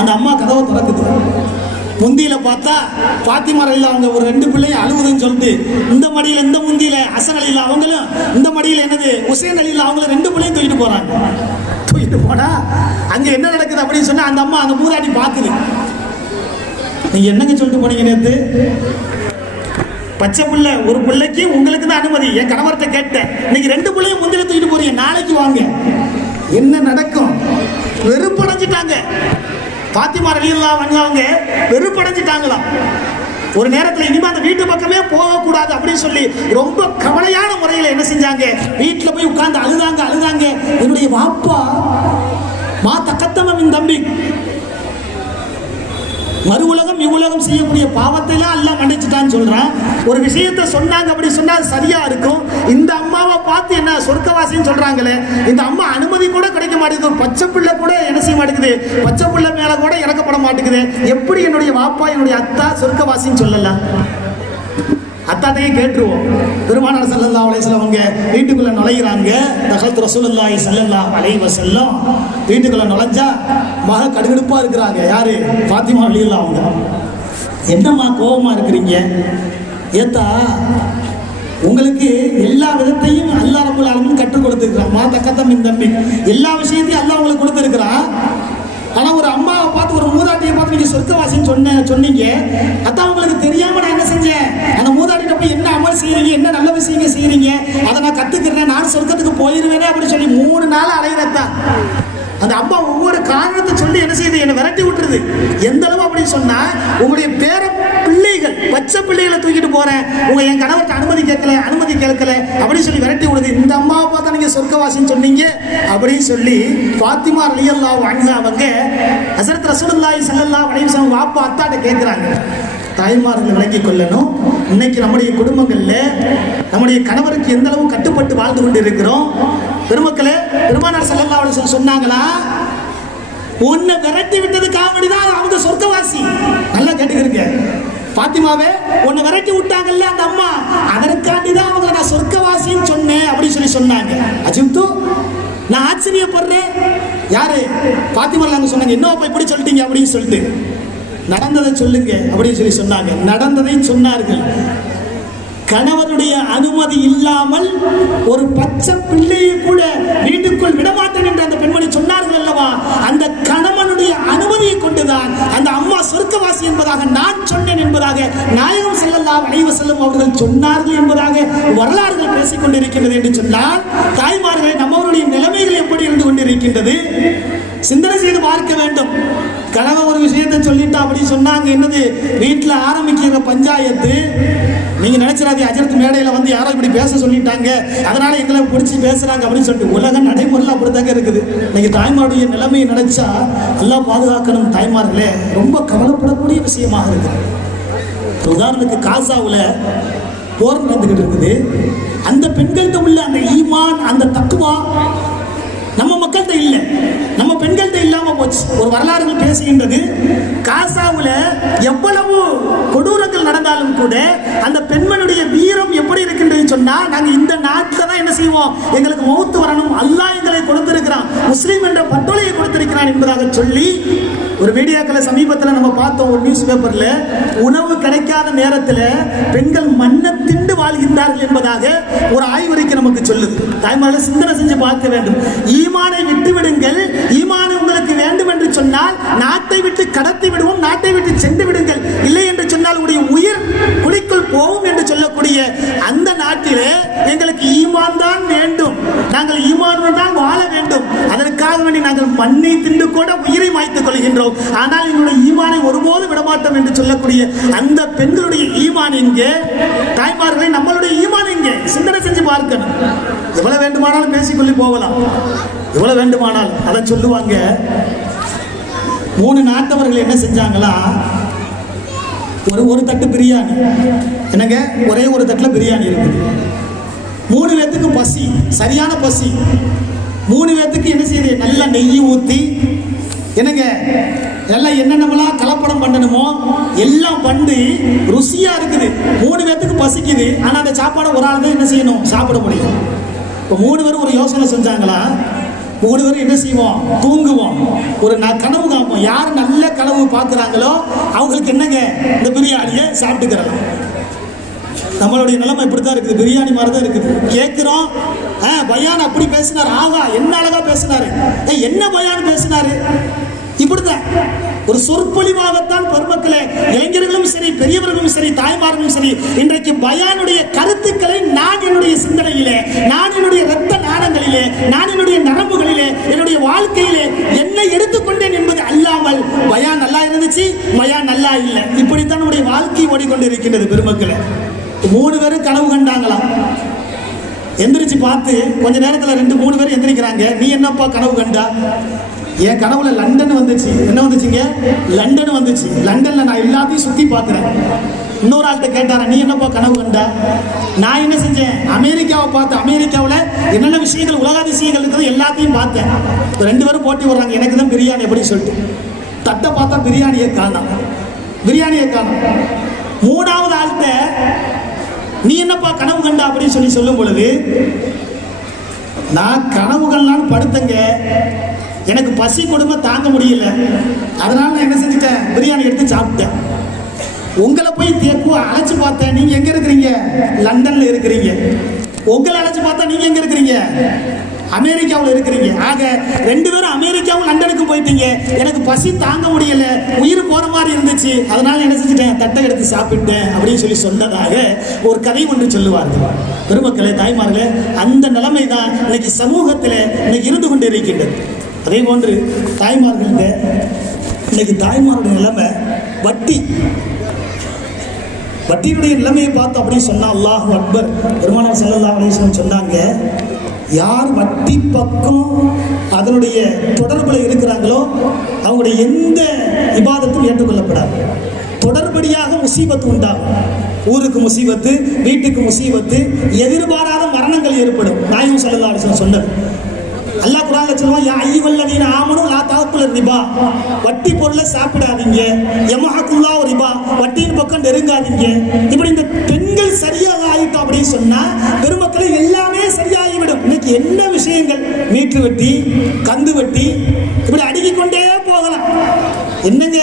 அந்த அம்மா கதவை திறக்குது. முந்தியில பார்த்தா பாத்திமா ரலியல்லாஹு அவங்க ஒரு 2 பிள்ளையும் அழுகுதுன்னு சொல்லிட்டு, இந்த மடியில இந்த முந்தியில ஹசன் ரலியல்லாஹு அவங்களும், இந்த மடியில என்னது ஹுசைன் ரலியல்லாஹு அவங்களும் 2 பிள்ளையும் தூக்கிட்டு போறாங்க. தூக்கிட்டு போனா அங்க என்ன நடக்குது அப்படின்னு சொன்னா, அந்த அம்மா அந்த மூதாட்டி பாக்குது. நீங்க என்னங்க சொல்லிட்டு போனீங்க நேத்து? பச்சை பிள்ளை ஒரு பிள்ளைக்கு உங்களுக்கு தான் அனுமதி, என் கணவர்கிட்ட கேட்டேன். இன்னைக்கு 2 பிள்ளையும் முந்தில தூக்கிட்டு போறீங்க, நாளைக்கு வாங்க. என்ன நடக்கும்? வெறுப்படைஞ்சிட்டாங்க. பாத்திமா ரலியல்லாஹு அன்ஹா அவங்க வெறுப்படைஞ்சிட்டாங்களாம். ஒரு நேரத்தில் இனிமே அந்த வீட்டு பக்கமே போகக்கூடாது அப்படின்னு சொல்லி ரொம்ப கவலையான முறையில் என்ன செஞ்சாங்க? வீட்டில் போய் உட்கார்ந்து அழுதாங்க. என்னுடைய வாப்பா மா தக்கத்தமின் தம்பி மறு உலகம் இவ்வுலகம் செய்யக்கூடிய பாவத்தை எல்லாம் எல்லாம் மன்னிச்சுட்டான்னு சொல்றான். ஒரு விஷயத்த சொன்னாங்க அப்படி சொன்னா சரியா இருக்கும். இந்த அம்மாவை பார்த்து என்ன சொர்க்கவாசின்னு சொல்றாங்களே, இந்த அம்மா அனுமதி கூட கிடைக்க மாட்டேங்குது. ஒரு பச்சை பிள்ளை கூட என்ன செய்ய மாட்டேங்குது? பச்சை பிள்ளை மேல கூட இறக்கப்பட மாட்டேங்குது. எப்படி என்னுடைய வாப்பா என்னுடைய அத்தா சொர்க்கவாசின்னு சொல்லலாம்? அத்தாட்டையே கேட்டுருவோம். பெருமானார் ஸல்லல்லாஹு அலைஹி வஸல்லம் அவங்க வீட்டுக்குள்ள நுழையிறாங்க. தகல்து ரசூலுல்லாஹி ஸல்லல்லாஹு அலைஹி வஸல்லம் வீட்டுக்குள்ள நுழைஞ்சா மக கடுகடுப்பா இருக்கிறாங்க. யாரு? பாத்திமா ரலியல்லாஹு அவங்க. என்னம்மா கோபமா இருக்கிறீங்க? ஏத்தா உங்களுக்கு எல்லா விதத்தையும் அல்லாஹ் ரப்பல் ஆலமீன் கற்றுக் கொடுத்துருக்கிறான். மா தக்கத்தமின் தம்பி எல்லா விஷயத்தையும் அல்லாஹ் உங்களுக்கு கொடுத்துருக்கிறான். ஆனா ஒரு அம்மாவை பார்த்து, ஒரு மூதாட்டியை பார்த்து நீங்க சொர்க்கவாசின்னு சொன்னீங்க. அதான் உங்களுக்கு தெரியாம நான் என்ன செஞ்சேன்? அந்த மூதாட்டிட்ட போய் என்ன அமல் செய்யறீங்க, என்ன நல்ல விஷயங்க செய்யறீங்க, அதை நான் கத்துக்கிறேன், நான் சொர்க்கத்துக்கு போயிருவேனே அப்படின்னு சொல்லி 3 நாள் அலையிறதா. அந்த அம்மா ஒவ்வொரு காரணத்தை சொல்லி என்ன செய்யுது? என்னை விரட்டி விட்டுருது. எந்த அளவு அப்படின்னு சொன்னா, உங்களுடைய பேர பிள்ளைகள் பச்சை பிள்ளைகளை தூக்கிட்டு போறேன், என் கணவர்கிட்ட அனுமதி கேட்கல அப்படின்னு சொல்லி விரட்டி விடுது. இந்த அம்மாவை பார்த்தா நீங்க சொர்க்கவாசின்னு சொன்னீங்க அப்படின்னு சொல்லி பாத்திமா ரலியல்லாஹு அன்ஹா அவங்க ஹஸரத் ரசூலுல்லாஹி ஸல்லல்லாஹு அலைஹி வஸல்லம் வாப்பா அத்தாட்ட கேட்கிறாங்க. தாய்மார்கள் விளங்கிக் கொள்ளணும். இன்னைக்கு நம்முடைய குடும்பங்கள்ல நம்முடைய கணவருக்கு எந்த அளவு கட்டுப்பட்டு வாழ்ந்து கொண்டு இருக்கிறோம். பெருமக்களே, பெருமானார் ஸல்லல்லாஹு அலைஹி வஸல்லம் சொன்னாங்களா, உன்னை விரட்டி விட்டது காமெடிதான், அவங்க சொர்க்கவாசி. நல்லா கேட்டுக்கிறீங்க. பாத்திமாவே உன்னை விரட்டி விட்டாங்கல்ல அந்த அம்மா, அதற்காண்டிதான் அவங்க நான் சொர்க்கவாசின்னு சொன்னேன் அப்படின்னு சொல்லி சொன்னாங்க. அஜிப்து, நான் ஆச்சரியப்படுறேன். யாரு? பாத்திமா நாங்க சொன்னாங்க, என்னப்பா இப்படி சொல்லிட்டீங்க அப்படின்னு சொல்லிட்டு, நடந்ததை சொல்லுங்க அப்படின்னு சொல்லி சொன்னாங்க. நடந்ததை சொன்னார்கள். கணவனுடைய அனுமதி இல்லாமல் ஒரு பச்சை பிள்ளையை கூட வீட்டுக்குள் விடமாட்டேன் என்று அந்த பெண்மணி சொன்னார்கள் அல்லவா, அந்த கணவனுடைய அனுமதியை கொண்டுதான் அந்த அம்மா சொர்க்கவாசி என்பதாக நான் சொன்னேன் என்பதாக நாயகம் ஸல்லல்லாஹு அலைஹி வஸல்லம் அவர்கள் சொன்னார்கள் என்பதாக வரலாறுகள் பேசிக் கொண்டிருக்கின்றது என்று சொன்னால், தாய்மார்கள் நம்மளுடைய நிலைமைகள் எப்படி இருந்து கொண்டிருக்கின்றது சிந்தனை செய்து பார்க்க வேண்டும். கணவன் ஒரு விஷயத்தை சொல்லிட்டா அப்படி சொன்னாங்க, என்னது வீட்டில் ஆரம்பிக்கிற பஞ்சாயத்து. நீங்க நினைச்சிடாதீங்க அஜரத் மேடையில வந்து யாரோ இப்படி பேச சொல்லிட்டாங்க அதனால எங்களை பிடிச்சி பேசுறாங்க அப்படின்னு சொல்லிட்டு உலக நடைமுறையில் அப்படித்தாங்க இருக்குது. இன்னைக்கு தாய்மாருடைய நிலைமையை நினைச்சா எல்லாம் பாதுகாக்கணும். தாய்மார்களே, ரொம்ப கவலைப்படக்கூடிய விஷயமாக இருக்குது. உதாரணத்துக்கு காசாவில் போர் நடந்துகிட்டு இருக்குது. அந்த பெண்கள்கிட்ட உள்ள அந்த ஈமான், அந்த தக்குவா நம்ம மக்கள்கிட்ட இல்லை, நம்ம பெண்கள்கிட்ட இல்லாம போச்சு. ஒரு வரலாறுகள் பேசுகின்றது, காசாவுல எவ்வளவு கொடூரங்கள் நடந்தாலும் கூட அந்த பெண்மனுடைய வீரம் எப்படி இருக்கின்றது சொன்னா, நாங்க இந்த நாட்டில் தான் என்ன செய்வோம், எங்களுக்கு மௌத்து வரணும், அல்லாஹ் எங்களை கொடுத்திருக்கிறான், முஸ்லீம் என்ற பட்டோலையை கொடுத்திருக்கிறான் என்பதாக சொல்லி ஒரு மீடியாக்களை சமீபத்தில் நம்ம பார்த்தோம். ஒரு நியூஸ் பேப்பர்ல உணவு கிடைக்காத நேரத்தில் பெண்கள் மண்ணை திண்டு வாழ்கின்றார்கள் என்பதாக ஒரு ஆய்வறிக்கை நமக்கு சொல்லுது. தாய்மார்கள் சிந்தனை செஞ்சு பார்க்க வேண்டும். ஈமானை விட்டு விடுங்கள், ஈமான் உங்களுக்கு வேண்டும் என்று சொன்னால் நாட்டை விட்டு கடத்தி விடுவோம், நாட்டை விட்டு சென்று விடுங்கள், இல்லை என்று சொன்னால் உங்களுடைய உயிர் குழிக்குள் போகும் என்று சொல்லக்கூடிய அந்த நாட்டிலே எங்களுக்கு ஈமான் தான் வேண்டும், நாங்கள் ஈமானுடன் தான் வாழ வேண்டும். அதற்காக வேண்டி நாங்கள் மண்ணை தின்று கூட உயிரை மாய்த்துக் கொள்கின்றோம். ஆனால் எங்களுடைய ஈமானை ஒருபோதும் விடமாட்டோம் என்று சொல்லக்கூடிய அந்த பெண்களுடைய ஈமான் எங்கே? தாய்மார்களை நம்மளுடைய ஈமான் எங்கே? சிந்தனை செஞ்சு பார்க்கணும். எவ்வளவு வேண்டுமானாலும் பேசிக்கொள்ளி போகலாம், எவ்வளவு வேண்டுமானாலும். அதை சொல்லுவாங்க, 3 நாட்டவர்கள் என்ன செஞ்சாங்களா, ஒரு தட்டு பிரியாணி, என்னங்க ஒரே ஒரு தட்டில் பிரியாணி இருக்குது. 3 பேத்துக்கு பசி, சரியான பசி. 3 பேத்துக்கு என்ன செய்யுது, நல்லா நெய் ஊற்றி என்னங்க எல்லாம் என்னென்னலாம் கலப்படம் பண்ணணுமோ எல்லாம் பண்ணி ருசியாக இருக்குது. 3 பேத்துக்கு பசிக்குது. ஆனால் அந்த சாப்பாடை ஒரு ஆள் தான் என்ன செய்யணும், சாப்பிட முடியும். இப்போ 3 பேரும் ஒரு யோசனை செஞ்சாங்களா, 3 பேரும் என்ன செய்வோம், தூங்குவோம், ஒரு கனவு காப்போம். யார் நல்ல கனவு பார்க்குறாங்களோ அவங்களுக்கு என்னங்க இந்த பிரியாணியை சாப்பிட்டுக்கிறலாம். நம்மளுடைய நிலைமை இப்படி தான் இருக்குது, பிரியாணி மாதிரி தான் இருக்குது. கேட்குறோம், பயான் அப்படி பேசினார், ஆகா என்ன அழகா பேசினாரு, என்ன பயான் பேசினாரு, இப்படிதான் ஒரு சொற்பொழிவாகத்தான் பெருமக்களே, இளைஞர்களும் சரி, பெரியவர்களும் சரி, தாய்மார்களும் சரி, இன்றைக்கு பயானுடைய கருத்துக்களை நான் என்னுடைய சிந்தனையிலே, நான் என்னுடைய இரத்த நாளங்களிலே, நான் என்னுடைய நரம்புகளிலே, என்னுடைய வாழ்க்கையிலே என்ன எடுத்துக்கொண்டேன் என்பது அல்லாமல் பயான் நல்லா இருந்துச்சு, பயான் நல்லா இல்லை, இப்படித்தான் நம்முடைய வாழ்க்கை ஓடிக்கொண்டு இருக்கின்றது. பெருமக்களே, 3 பேரும் கனவு கண்டாங்களாம். எந்திரிச்சு பார்த்து கொஞ்ச நேரத்தில் 2-3 பேர் எந்திரிக்கிறாங்க. நீ என்னப்பா கனவு கண்டா? என் கனவுல லண்டன் வந்துச்சு. என்ன வந்துச்சுங்க? லண்டன் வந்துச்சு. லண்டன்ல நான் எல்லாத்தையும் சுத்தி பார்க்கிறேன். இன்னொரு ஆள்கிட்ட கேட்டாரா, நீ என்னப்பா கனவு கண்டா? நான் என்ன செஞ்சேன், அமெரிக்காவை பார்த்தேன். அமெரிக்காவில் என்னென்ன விஷயங்கள், உலக அதிசயங்கள் இருக்கிறது எல்லாத்தையும் பார்த்தேன். 2 பேரும் போட்டி வர்றாங்க, எனக்கு தான் பிரியாணி எப்படி சொல்லிட்டு. தட்டை பார்த்தா பிரியாணியை காணோம், பிரியாணியை காணோம். 3வது ஆள்கிட்ட நீ என்னப்பா கனவு கண்டா அப்படின்னு சொல்லும் பொழுது, நான் கனவு கண்டான்னு படுத்தங்க, எனக்கு பசி கொடுமை தாங்க முடியல, அதனால நான் என்ன செஞ்சுட்டேன், பிரியாணி எடுத்து சாப்பிட்டேன். உங்களை போய் அழைச்சு பார்த்தேன், நீங்க எங்க இருக்கிறீங்க? லண்டன்ல இருக்கிறீங்க. உங்களை அழைச்சு பார்த்தா நீங்க எங்க இருக்கிறீங்க? அமெரிக்காவில் இருக்கிறீங்க. ஆக 2 பேரும் அமெரிக்காவும் லண்டனுக்கும் போயிட்டீங்க. எனக்கு பசி தாங்க முடியல, உயிர் போற மாதிரி இருந்துச்சு, அதனால என்ன செஞ்சுட்டேன், தட்டை எடுத்து சாப்பிட்டேன் அப்படின்னு சொல்லி சொன்னதாக ஒரு கதை ஒன்று சொல்லுவார்கள். பெருமக்களே, தாய்மார்களே, அந்த நிலைமை தான் இன்னைக்கு சமூகத்தில் இன்னைக்கு இருந்து கொண்டு இருக்கின்றது. அதே போன்று தாய்மார்கள்ட்ட இன்னைக்கு தாய்மாருடைய நிலைமை வட்டி, வட்டியினுடைய நிலைமையை பார்த்து அப்படின்னு சொன்னா, அல்லாஹு அக்பர். பெருமானார் ஸல்லல்லாஹு அலைஹி வஸல்லம் சொன்னாங்க, யார் வட்டி பக்கம் அதனுடைய தொடர்புல இருக்கிறாங்களோ அவங்களுடைய எந்த இபாதத்தும் ஏற்றுக்கொள்ளப்படாது. தொடர்படியாக முசீபத்து உண்டாகும். ஊருக்கு முசீபத்து, வீட்டுக்கு முசீபத்து, எதிர்பாராத மரணங்கள் ஏற்படும். நாயகம் ஸல்லல்லாஹு அலைஹி வஸல்லம் சொன்னது. அல்லாஹ் குர்ஆன்ல சொல்லுவான், யா அய்யுஹல்லதீன ஆமனூ லா தஅக்குலு ரிபா, வட்டி பொருளை சாப்பிடாதீங்க, யமஹகுல்லாஹு ரிபா, வட்டியின் பக்கம் நெருங்காதீங்க. இப்படி இந்த பெண்கள் சரியாக ஆயிட்டோம் அப்படின்னு சொன்னா பெருமக்களை எல்லாமே சரியாகிவிடும். இன்னைக்கு என்ன விஷயங்கள், மீட்டு வட்டி, கந்து வட்டி, இப்படி அடுக்கிக் கொண்டே போகலாம். என்னங்க,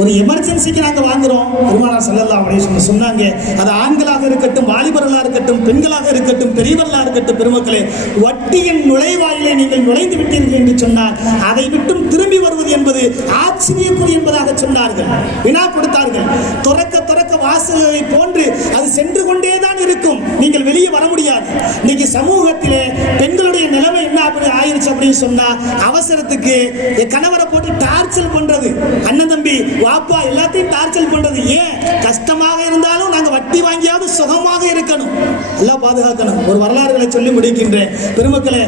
ஒரு எமர்ஜென்சிக்கு நாங்கள் வாங்குறோம். பெருமானார் ஸல்லல்லாஹு அலைஹி வஸல்லம் சொன்னாங்க, அது ஆண்களாக இருக்கட்டும், வாலிபர்களாக இருக்கட்டும், பெண்களாக இருக்கட்டும், பெரியவர்களாக இருக்கட்டும், பெருமக்களே, வட்டியின் நுழைவாயிலை நீங்கள் நுழைந்து விட்டீர்கள் என்று சொன்னால் அதை விட்டும் திரும்பி வருவது என்பது ஆச்சரியக்குறி என்பதாக சொன்னார்கள். வினா கொடுத்தார்கள். துறக்க வாசலை போன்று அது சென்று கொண்டே தான் இருக்கும், நீங்கள் வெளியே வர முடியாது. இன்னைக்கு சமூகத்திலே பெண்களுடைய நிலைமை என்ன ஆயிருச்சு அப்படின்னு சொன்னா, அவசரத்துக்கு கணவரை போட்டு டார்ச்சல் பண்றது, அண்ணன் தம்பி வாப்பா எல்லாத்தையும் டார்ச்சல் பண்றது. ஏன்? கஷ்டமாக இருந்தாலும் நாங்க வட்டி வாங்கியாவது சுகமாக இருக்கணும், எல்லாம் பாதுகாக்கணும். ஒரு வரலாறுகளை சொல்லி முடிக்கின்றேன். பெருமக்களே,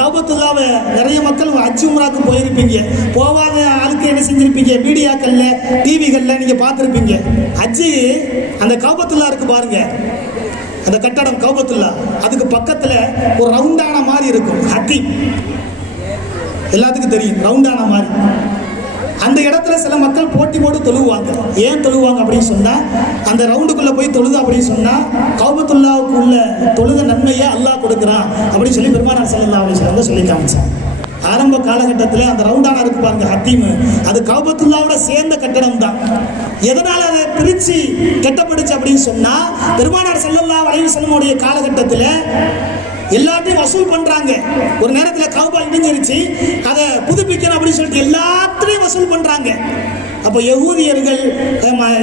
காபத்துல்லாவை நிறைய மக்கள் ஹஜ் உம்ராக்கு போயிருப்பீங்க. போவாத ஆளுக்கு என்ன செஞ்சிருப்பீங்க, மீடியாக்கள்ல, டிவிகள்ல நீங்க பார்த்திருப்பீங்க. ஹஜ்ஜி அந்த காபத்துல்லா இருக்கு பாருங்க, அந்த கட்டடம் கௌபத்துல்லா, அதுக்கு பக்கத்துல ஒரு ரவுண்டான மாதிரி இருக்கும், ஹத்தீம், எல்லாத்துக்கும் தெரியும், ரவுண்டான மாதிரி. அந்த இடத்துல சில மக்கள் போட்டி போட்டு தொழுவாங்க. ஏன் தொழுவாங்க அப்படின்னு சொன்னா, அந்த ரவுண்டுக்குள்ள போய் தொழுது அப்படின்னு சொன்னா கௌபத்துல்லாவுக்கு உள்ள தொழுத நன்மையை அல்லாஹ் கொடுக்குறான் அப்படின்னு சொல்லி பெருமானார் ஸல்லல்லாஹு அலைஹி வஸல்லம் சொல்லி காமிச்சாங்க. ஆரம்ப காலகட்டத்தில் அந்த ரவுண்டான இருக்கு பாருங்க, ஹத்தீம், அது கௌபத்துல்லாவோட சேர்ந்த கட்டடம் தான். எதனால அதை பிரிச்சு கட்டப்படுச்சு அப்படின்னு சொன்னா, பெருமானார் ஸல்லல்லாஹு அலைஹி வஸல்லம் காலகட்டத்தில் எல்லாத்தையும் வசூல் பண்றாங்க. ஒரு நேரத்தில் கௌபா இடிஞ்சிருச்சு, அதை புதுப்பிக்கணும் அப்படின்னு சொல்லிட்டு எல்லாத்தையும் வசூல் பண்றாங்க. அப்போ யகூதியர்கள்,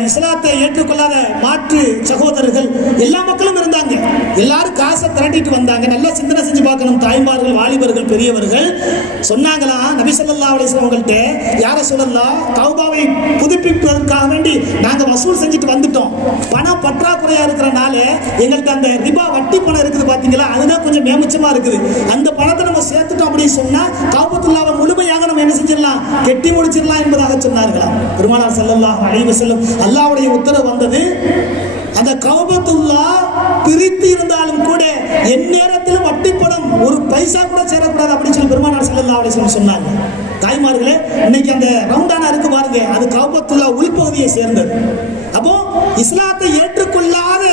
இஸ்லாத்தை ஏற்றுக்கொள்ளாத மாற்று சகோதரர்கள், எல்லா மக்களும் இருந்தாங்க. எல்லாரும் காசை திரட்டிட்டு வந்தாங்க. நல்லா சிந்தனை செஞ்சு பார்க்கணும். தாய்மார்கள், வாலிபர்கள், பெரியவர்கள் சொன்னாங்களா நபி ஸல்லல்லாஹு அலைஹி வஸல்லம் அவங்கள்ட்ட, யார சொல்லலாம், கௌபாவை புதுப்பிப்பதற்காக வேண்டி நாங்கள் வசூல் செஞ்சுட்டு வந்துட்டோம். பணம் பற்றாக்குறையா இருக்கிறனால எங்கள்கிட்ட அந்த ரிபா வட்டி பணம் இருக்குது பார்த்தீங்களா, அதுதான் கொஞ்சம் மேமிச்சமா இருக்குது. அந்த பணத்தை நம்ம சேர்த்துட்டோம் அப்படின்னு சொன்னா கௌபத்துல்லாவை முழுமையாக நம்ம என்ன செஞ்சிடலாம், கெட்டி முடிச்சிடலாம் என்பதாக சொன்னார்களாம் பெருமானார் ஸல்லல்லாஹு அலைஹி வஸல்லம். அல்லாஹ்வுடைய உத்தரவு வந்தது, அந்த கௌபத்துல்லா பிரித்து இருந்தாலும் கூட எந்நேரத்திலும் வட்டி பணம் ஒரு பைசா கூட சேரக்கூடாது அப்படின்னு சொல்லி பெருமானார் ஸல்லல்லாஹு அலைஹி வஸல்லம் சொன்னாங்க. தாய்மார்களே, இன்னைக்கு அந்த ரவுண்டானா இருக்கு பாருங்க, அது கௌபத்துல்லா உள்பகுதியை சேர்ந்தது. அப்போ இஸ்லாத்தை ஏற்றுக்கொள்ளாத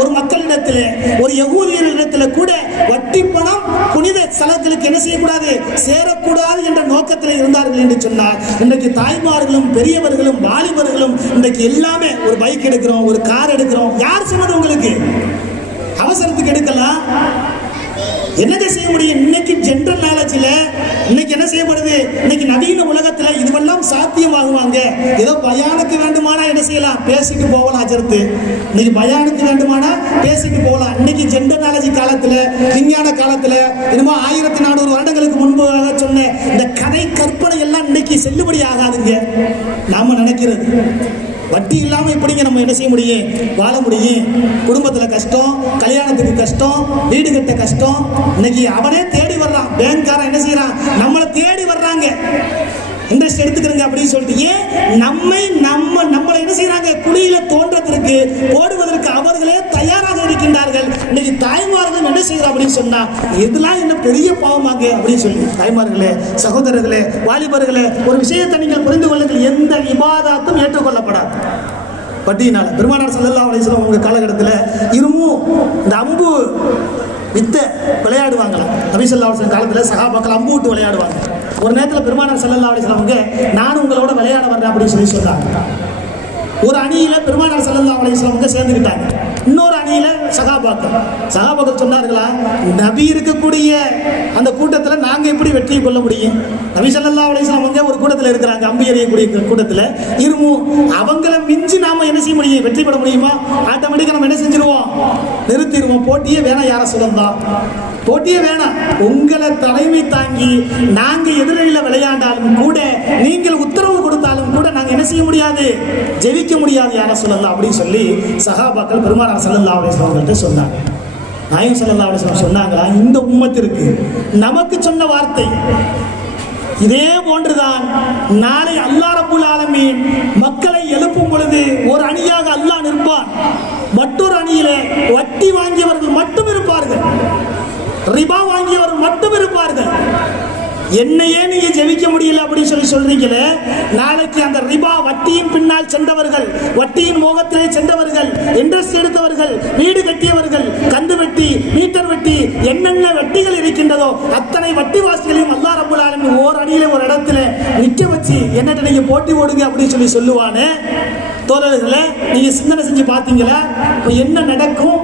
ஒரு மக்களிடத்தில், ஒரு யகூதியரிடத்தில் கூட வட்டி பணம் புனித ஸ்தலங்களுக்கு என்ன செய்யக்கூடாது, சேரக்கூடாது என்ற நோக்கத்தில் இருந்தார்கள் என்று சொன்னார். இன்றைக்கு தாய்மார்களும் பெரியவர்களும் வாலிபர்களும் இன்றைக்கு எல்லாமே ஒரு பைக் எடுக்கிறோம், ஒரு கார் எடுக்கிறோம். யார் சொன்னது உங்களுக்கு? அவசரத்துக்கு எடுக்கலாம். என்னங்க செய்ய முடியும்? இன்னைக்கு ஜென்ரல் நாலேஜில் இன்னைக்கு என்ன செய்யப்படுது, இன்னைக்கு நவீன உலகத்தில் இதுவெல்லாம் சாத்தியமாகுவாங்க. ஏதோ பயானுக்கு வேண்டுமானா என்ன செய்யலாம், பேசிட்டு போகலாம். அஜர்த்து இன்னைக்கு பயானுக்கு வேண்டுமானா பேசிட்டு போகலாம். இன்னைக்கு ஜென்ரல் நாலேஜ் காலத்தில், விஞ்ஞான காலத்தில், என்னமோ 1400 வருடங்களுக்கு முன்பாக சொன்ன இந்த கதை கற்பனை எல்லாம் இன்னைக்கு செல்லுபடி ஆகாதுங்க. நாம நினைக்கிறது வட்டி இல்லாமல் எப்படிங்க நம்ம என்ன செய்ய முடியும், வாழ முடியும்? குடும்பத்தில் கஷ்டம், கல்யாணத்துக்கு கஷ்டம், வீடு கட்ட கஷ்டம். இன்னைக்கு அவனே தேடி வர்றான், பேங்க்காரன் என்ன செய்யறான், நம்மளை தேடி வர்றாங்க, இன்ட்ரெஸ்ட் எடுத்துக்கிறங்க அப்படின்னு சொல்லிட்டு. ஏன் நம்மளை என்ன செய்யறாங்க, குழியில தோன்றதற்கு போடுவதற்கு அவர்களே தயாராக இருக்கின்றார்கள். இன்னைக்கு தாய்மார்கள் என்ன செய்யறோம் அப்படின்னு சொன்னா, இதெல்லாம் என்ன பெரிய பாவமாங்க அப்படின்னு சொல்லி. தாய்மார்களே, சகோதரர்களே, வாலிபர்களே, ஒரு விஷயத்தை நீங்கள் புரிந்து கொள்ளுங்கள், எந்த இபாதத்தும் ஏற்றுக்கொள்ளப்படாது வட்டியினால. பெருமானார் ஸல்லல்லாஹு அலைஹி வஸல்லம் உங்க காலகட்டத்தில் இருமும் இந்த அம்பு வித்த விளையாடுவாங்களாம். நபி ஸல்லல்லாஹு அலைஹி வஸல்லம் காலத்தில் சஹாபாக்கள் அம்பு விட்டு விளையாடுவாங்க. ஒரு நேரத்தில் பெருமானார் ஸல்லல்லாஹு அலைஹி வஸல்லம் நானும் உங்களோட விளையாட வர்றேன் அப்படின்னு சொல்லி சொல்றாங்க. ஒரு அணியில பெருமானார் ஸல்லல்லாஹு அலைஹி வஸல்லம் சேர்ந்துக்கிட்டாங்க. இன்னொரு அணியில சகாபாக்கள் சொன்னார்களா, நபி இருக்கக்கூடிய அந்த கூட்டத்தில் நாங்க எப்படி வெற்றி கொள்ள முடியும்? நபி ஸல்லல்லாஹு அலைஹி வஸல்லம் ஒரு கூட்டத்தில் இருக்கிறாங்க, அம்பு எறியக்கூடிய கூட்டத்தில் இருமும். அவங்கள மிஞ்சி நாம என்ன செய்ய முடியும், வெற்றி பெற முடியுமா? ஆட்டோமேட்டிக்கா நம்ம என்ன செஞ்சிருவோம், நிறுத்திடுவோம். போட்டியே வேணாம், யார சொல்லலாம், போட்டியே வேணாம். உங்களை தலைமை தாங்கி நாங்க எதிரில விளையாண்டாலும் கூட, நீங்கள் உத்தரவு கொடுத்தாலும் கூட நாங்க என்ன செய்ய முடியாது, ஜெயிக்க முடியாது, யார சொல்லலாம் அப்படின்னு சொல்லி சஹாபாக்கள் பெருமானார் ஸல்லல்லாஹு அலைஹி வஸல்லம் சொன்னாங்க. நாயகம் ஸல்லல்லாஹு அலைஹி வஸல்லம் சொன்னாங்களா, இந்த உம்மத்திற்கு நமக்கு சொன்ன வார்த்தை இதே போன்றுதான். நாளை அல்லாஹ் ரப்புல் ஆலமீன் மக்களை எழுப்பும் பொழுது ஒரு அணியாக அல்லாஹ் நிற்பான், மற்றொரு அணியிலே வட்டி வாங்கியவர்கள் மட்டும் இருப்பார்கள், ரிபா வாங்கியவர்கள் மட்டும் இருப்பார்கள். என்னையே நீங்க ஜெயிக்க முடியல அப்படின்னு சொல்லி சொல்றீங்களே, நாளைக்கு அந்த ரிபா வட்டியின் பின்னால் சென்றவர்கள், வட்டியின் மோகத்திலே சென்றவர்கள், இன்ட்ரெஸ்ட் எடுத்தவர்கள், வீடு கட்டியவர்கள், கந்து வெட்டி, மீட்டர் வெட்டி, என்னென்ன வெட்டிகள் இருக்கின்றதோ அத்தனை வட்டி வாசிகளையும் அல்லாஹ் ரப்பல் ஆலமீன் ஓர் அணியில ஒரு இடத்துல நிக்க வச்சு என்னட்ட நீங்க போட்டி ஓடுங்க அப்படின்னு சொல்லி சொல்லுவானே. தோழர்களே, நீங்க சிந்தனை செஞ்சு பார்த்தீங்களா என்ன நடக்கும்?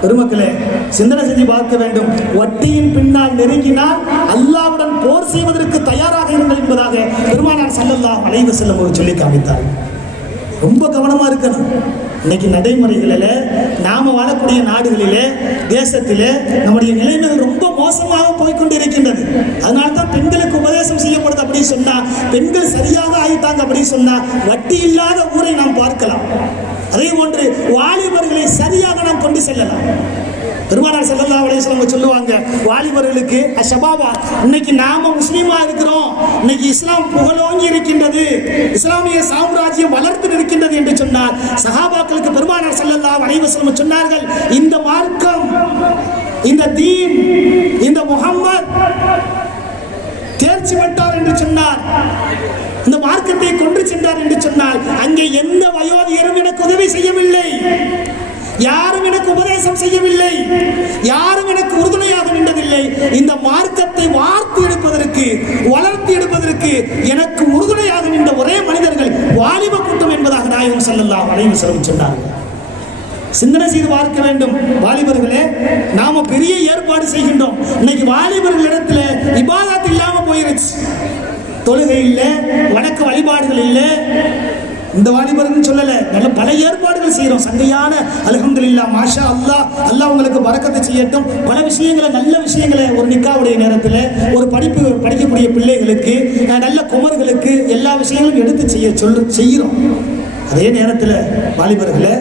பெருமக்களே, சிந்தனை செஞ்சு பார்க்க வேண்டும். வட்டியின் பின்னால் நெருங்கினால் அல்லாஹ்வுடன் போர் செய்வதற்கு தயாராக இருங்கள் என்பதாக பெருமானார் ஸல்லல்லாஹு அலைஹி வஸல்லம் சொல்லி காமித்தார். ரொம்ப கவனமா இருக்கணும். இன்னைக்கு நடைமுறைகளில், நாம வாழக்கூடிய நாடுகளிலே, தேசத்திலே நம்முடைய நிலைமைகள் ரொம்ப மோசமாக போய்கொண்டு இருக்கின்றது. அதனால தான் பெண்களுக்கு உபதேசம் செய்யப்படுது அப்படின்னு சொன்னா, பெண்கள் சரியாக ஆயிட்டாங்க அப்படின்னு சொன்னா வட்டி இல்லாத ஊரை நாம் பார்க்கலாம். அதே போன்று வாலிபர்களை சரியாக நாம் கொண்டு செல்லலாம். பெருமானார் ஸல்லல்லாஹு அலைஹி வஸல்லம் சொல்லுவாங்க, வாலிபர்களுக்கு அஷபாபா, இன்னைக்கு நாம முஸ்லீமா இருக்கிறோம், இன்னைக்கு இஸ்லாம் புகழோங்கி இருக்கின்றது, இஸ்லாமிய சாம்ராஜ்யம் வளர்த்து இருக்கின்றது என்று சொன்னார். சஹாபாக்களுக்கு பெருமானார் ஸல்லல்லாஹு அலைஹி வஸல்லம் சொன்னார்கள், இந்த மார்க்கம், இந்த தீன், இந்த முஹம்மத் தேர்ச்சி பெற்றார் என்று சொன்னார், இந்த மார்க்கத்தை கொண்டு சென்றார் என்று சொன்னால், அங்கே எந்த வயோதிகரும் எனக்கு உதவி செய்யவில்லை, யாரும் எனக்கு உபதேசம் செய்யவில்லை, யாரும் எனக்கு உறுதுணையாக நின்றதில்லை. இந்த மார்க்கத்தை வார்த்து எடுப்பதற்கு, வளர்த்து எடுப்பதற்கு எனக்கு உறுதுணையாக நின்ற ஒரே மனிதர்கள் வாலிப கூட்டம் என்பதாக நாயகம் ஸல்லல்லாஹு அலைஹி வஸல்லம் சொன்னார்கள். சிந்தனை செய்து பார்க்க வேண்டும். வாலிபர்களே, நாம பெரிய ஏற்பாடு செய்கின்றோம். இன்னைக்கு வாலிபர்களிடத்துல இபாதத் இல்லாம போயிருச்சு. தொழுகை இல்லை, வணக்க வழிபாடுகள் இல்லை. இந்த வாலிபர்கள் சொல்லல, நல்ல பல ஏற்பாடுகள் செய்யறோம். சங்கையான அல்ஹம்துலில்லாஹ், மாஷா அல்லாஹ், அல்லாஹ் உங்களுக்கு பரக்கத்தை செய்யட்டும். பல விஷயங்களை, நல்ல விஷயங்களை ஒரு நிக்காவுடைய நேரத்தில், ஒரு படிக்கக்கூடிய பிள்ளைகளுக்கு, நல்ல குமர்களுக்கு எல்லா விஷயங்களும் எடுத்து செய்கிறோம். அதே நேரத்தில் வாலிபர்களை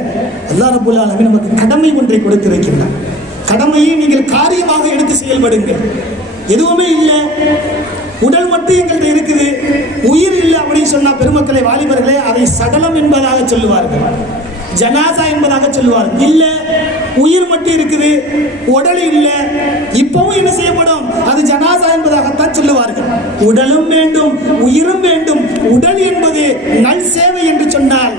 அல்லாஹ் ரப்பல் ஆலமீன் நமக்கு கடமை ஒன்றை கொடுத்திருக்கிறார். கடமையை நீங்கள் காரியமாக எடுத்து செயல்படுங்கள். எதுவுமே இல்லை, உடல் மட்டும் எங்கள்கிட்ட இருக்குது, உயிர் இல்லை அப்படின்னு சொன்னா பெருமக்களை, வாலிபர்களே, அதை சடலம் என்பதாக சொல்லுவார்கள், ஜனாசா என்பதாக சொல்லுவார்கள். இல்ல, உயிர் மட்டும் இருக்குது, உடல் இல்லை, இப்பவும் என்ன செய்யப்படும்? அது ஜனாசா என்பதாகத்தான் சொல்லுவார்கள். உடலும் வேண்டும், உயிரும் வேண்டும். உடல் என்பது நல் சேவை என்று சொன்னால்,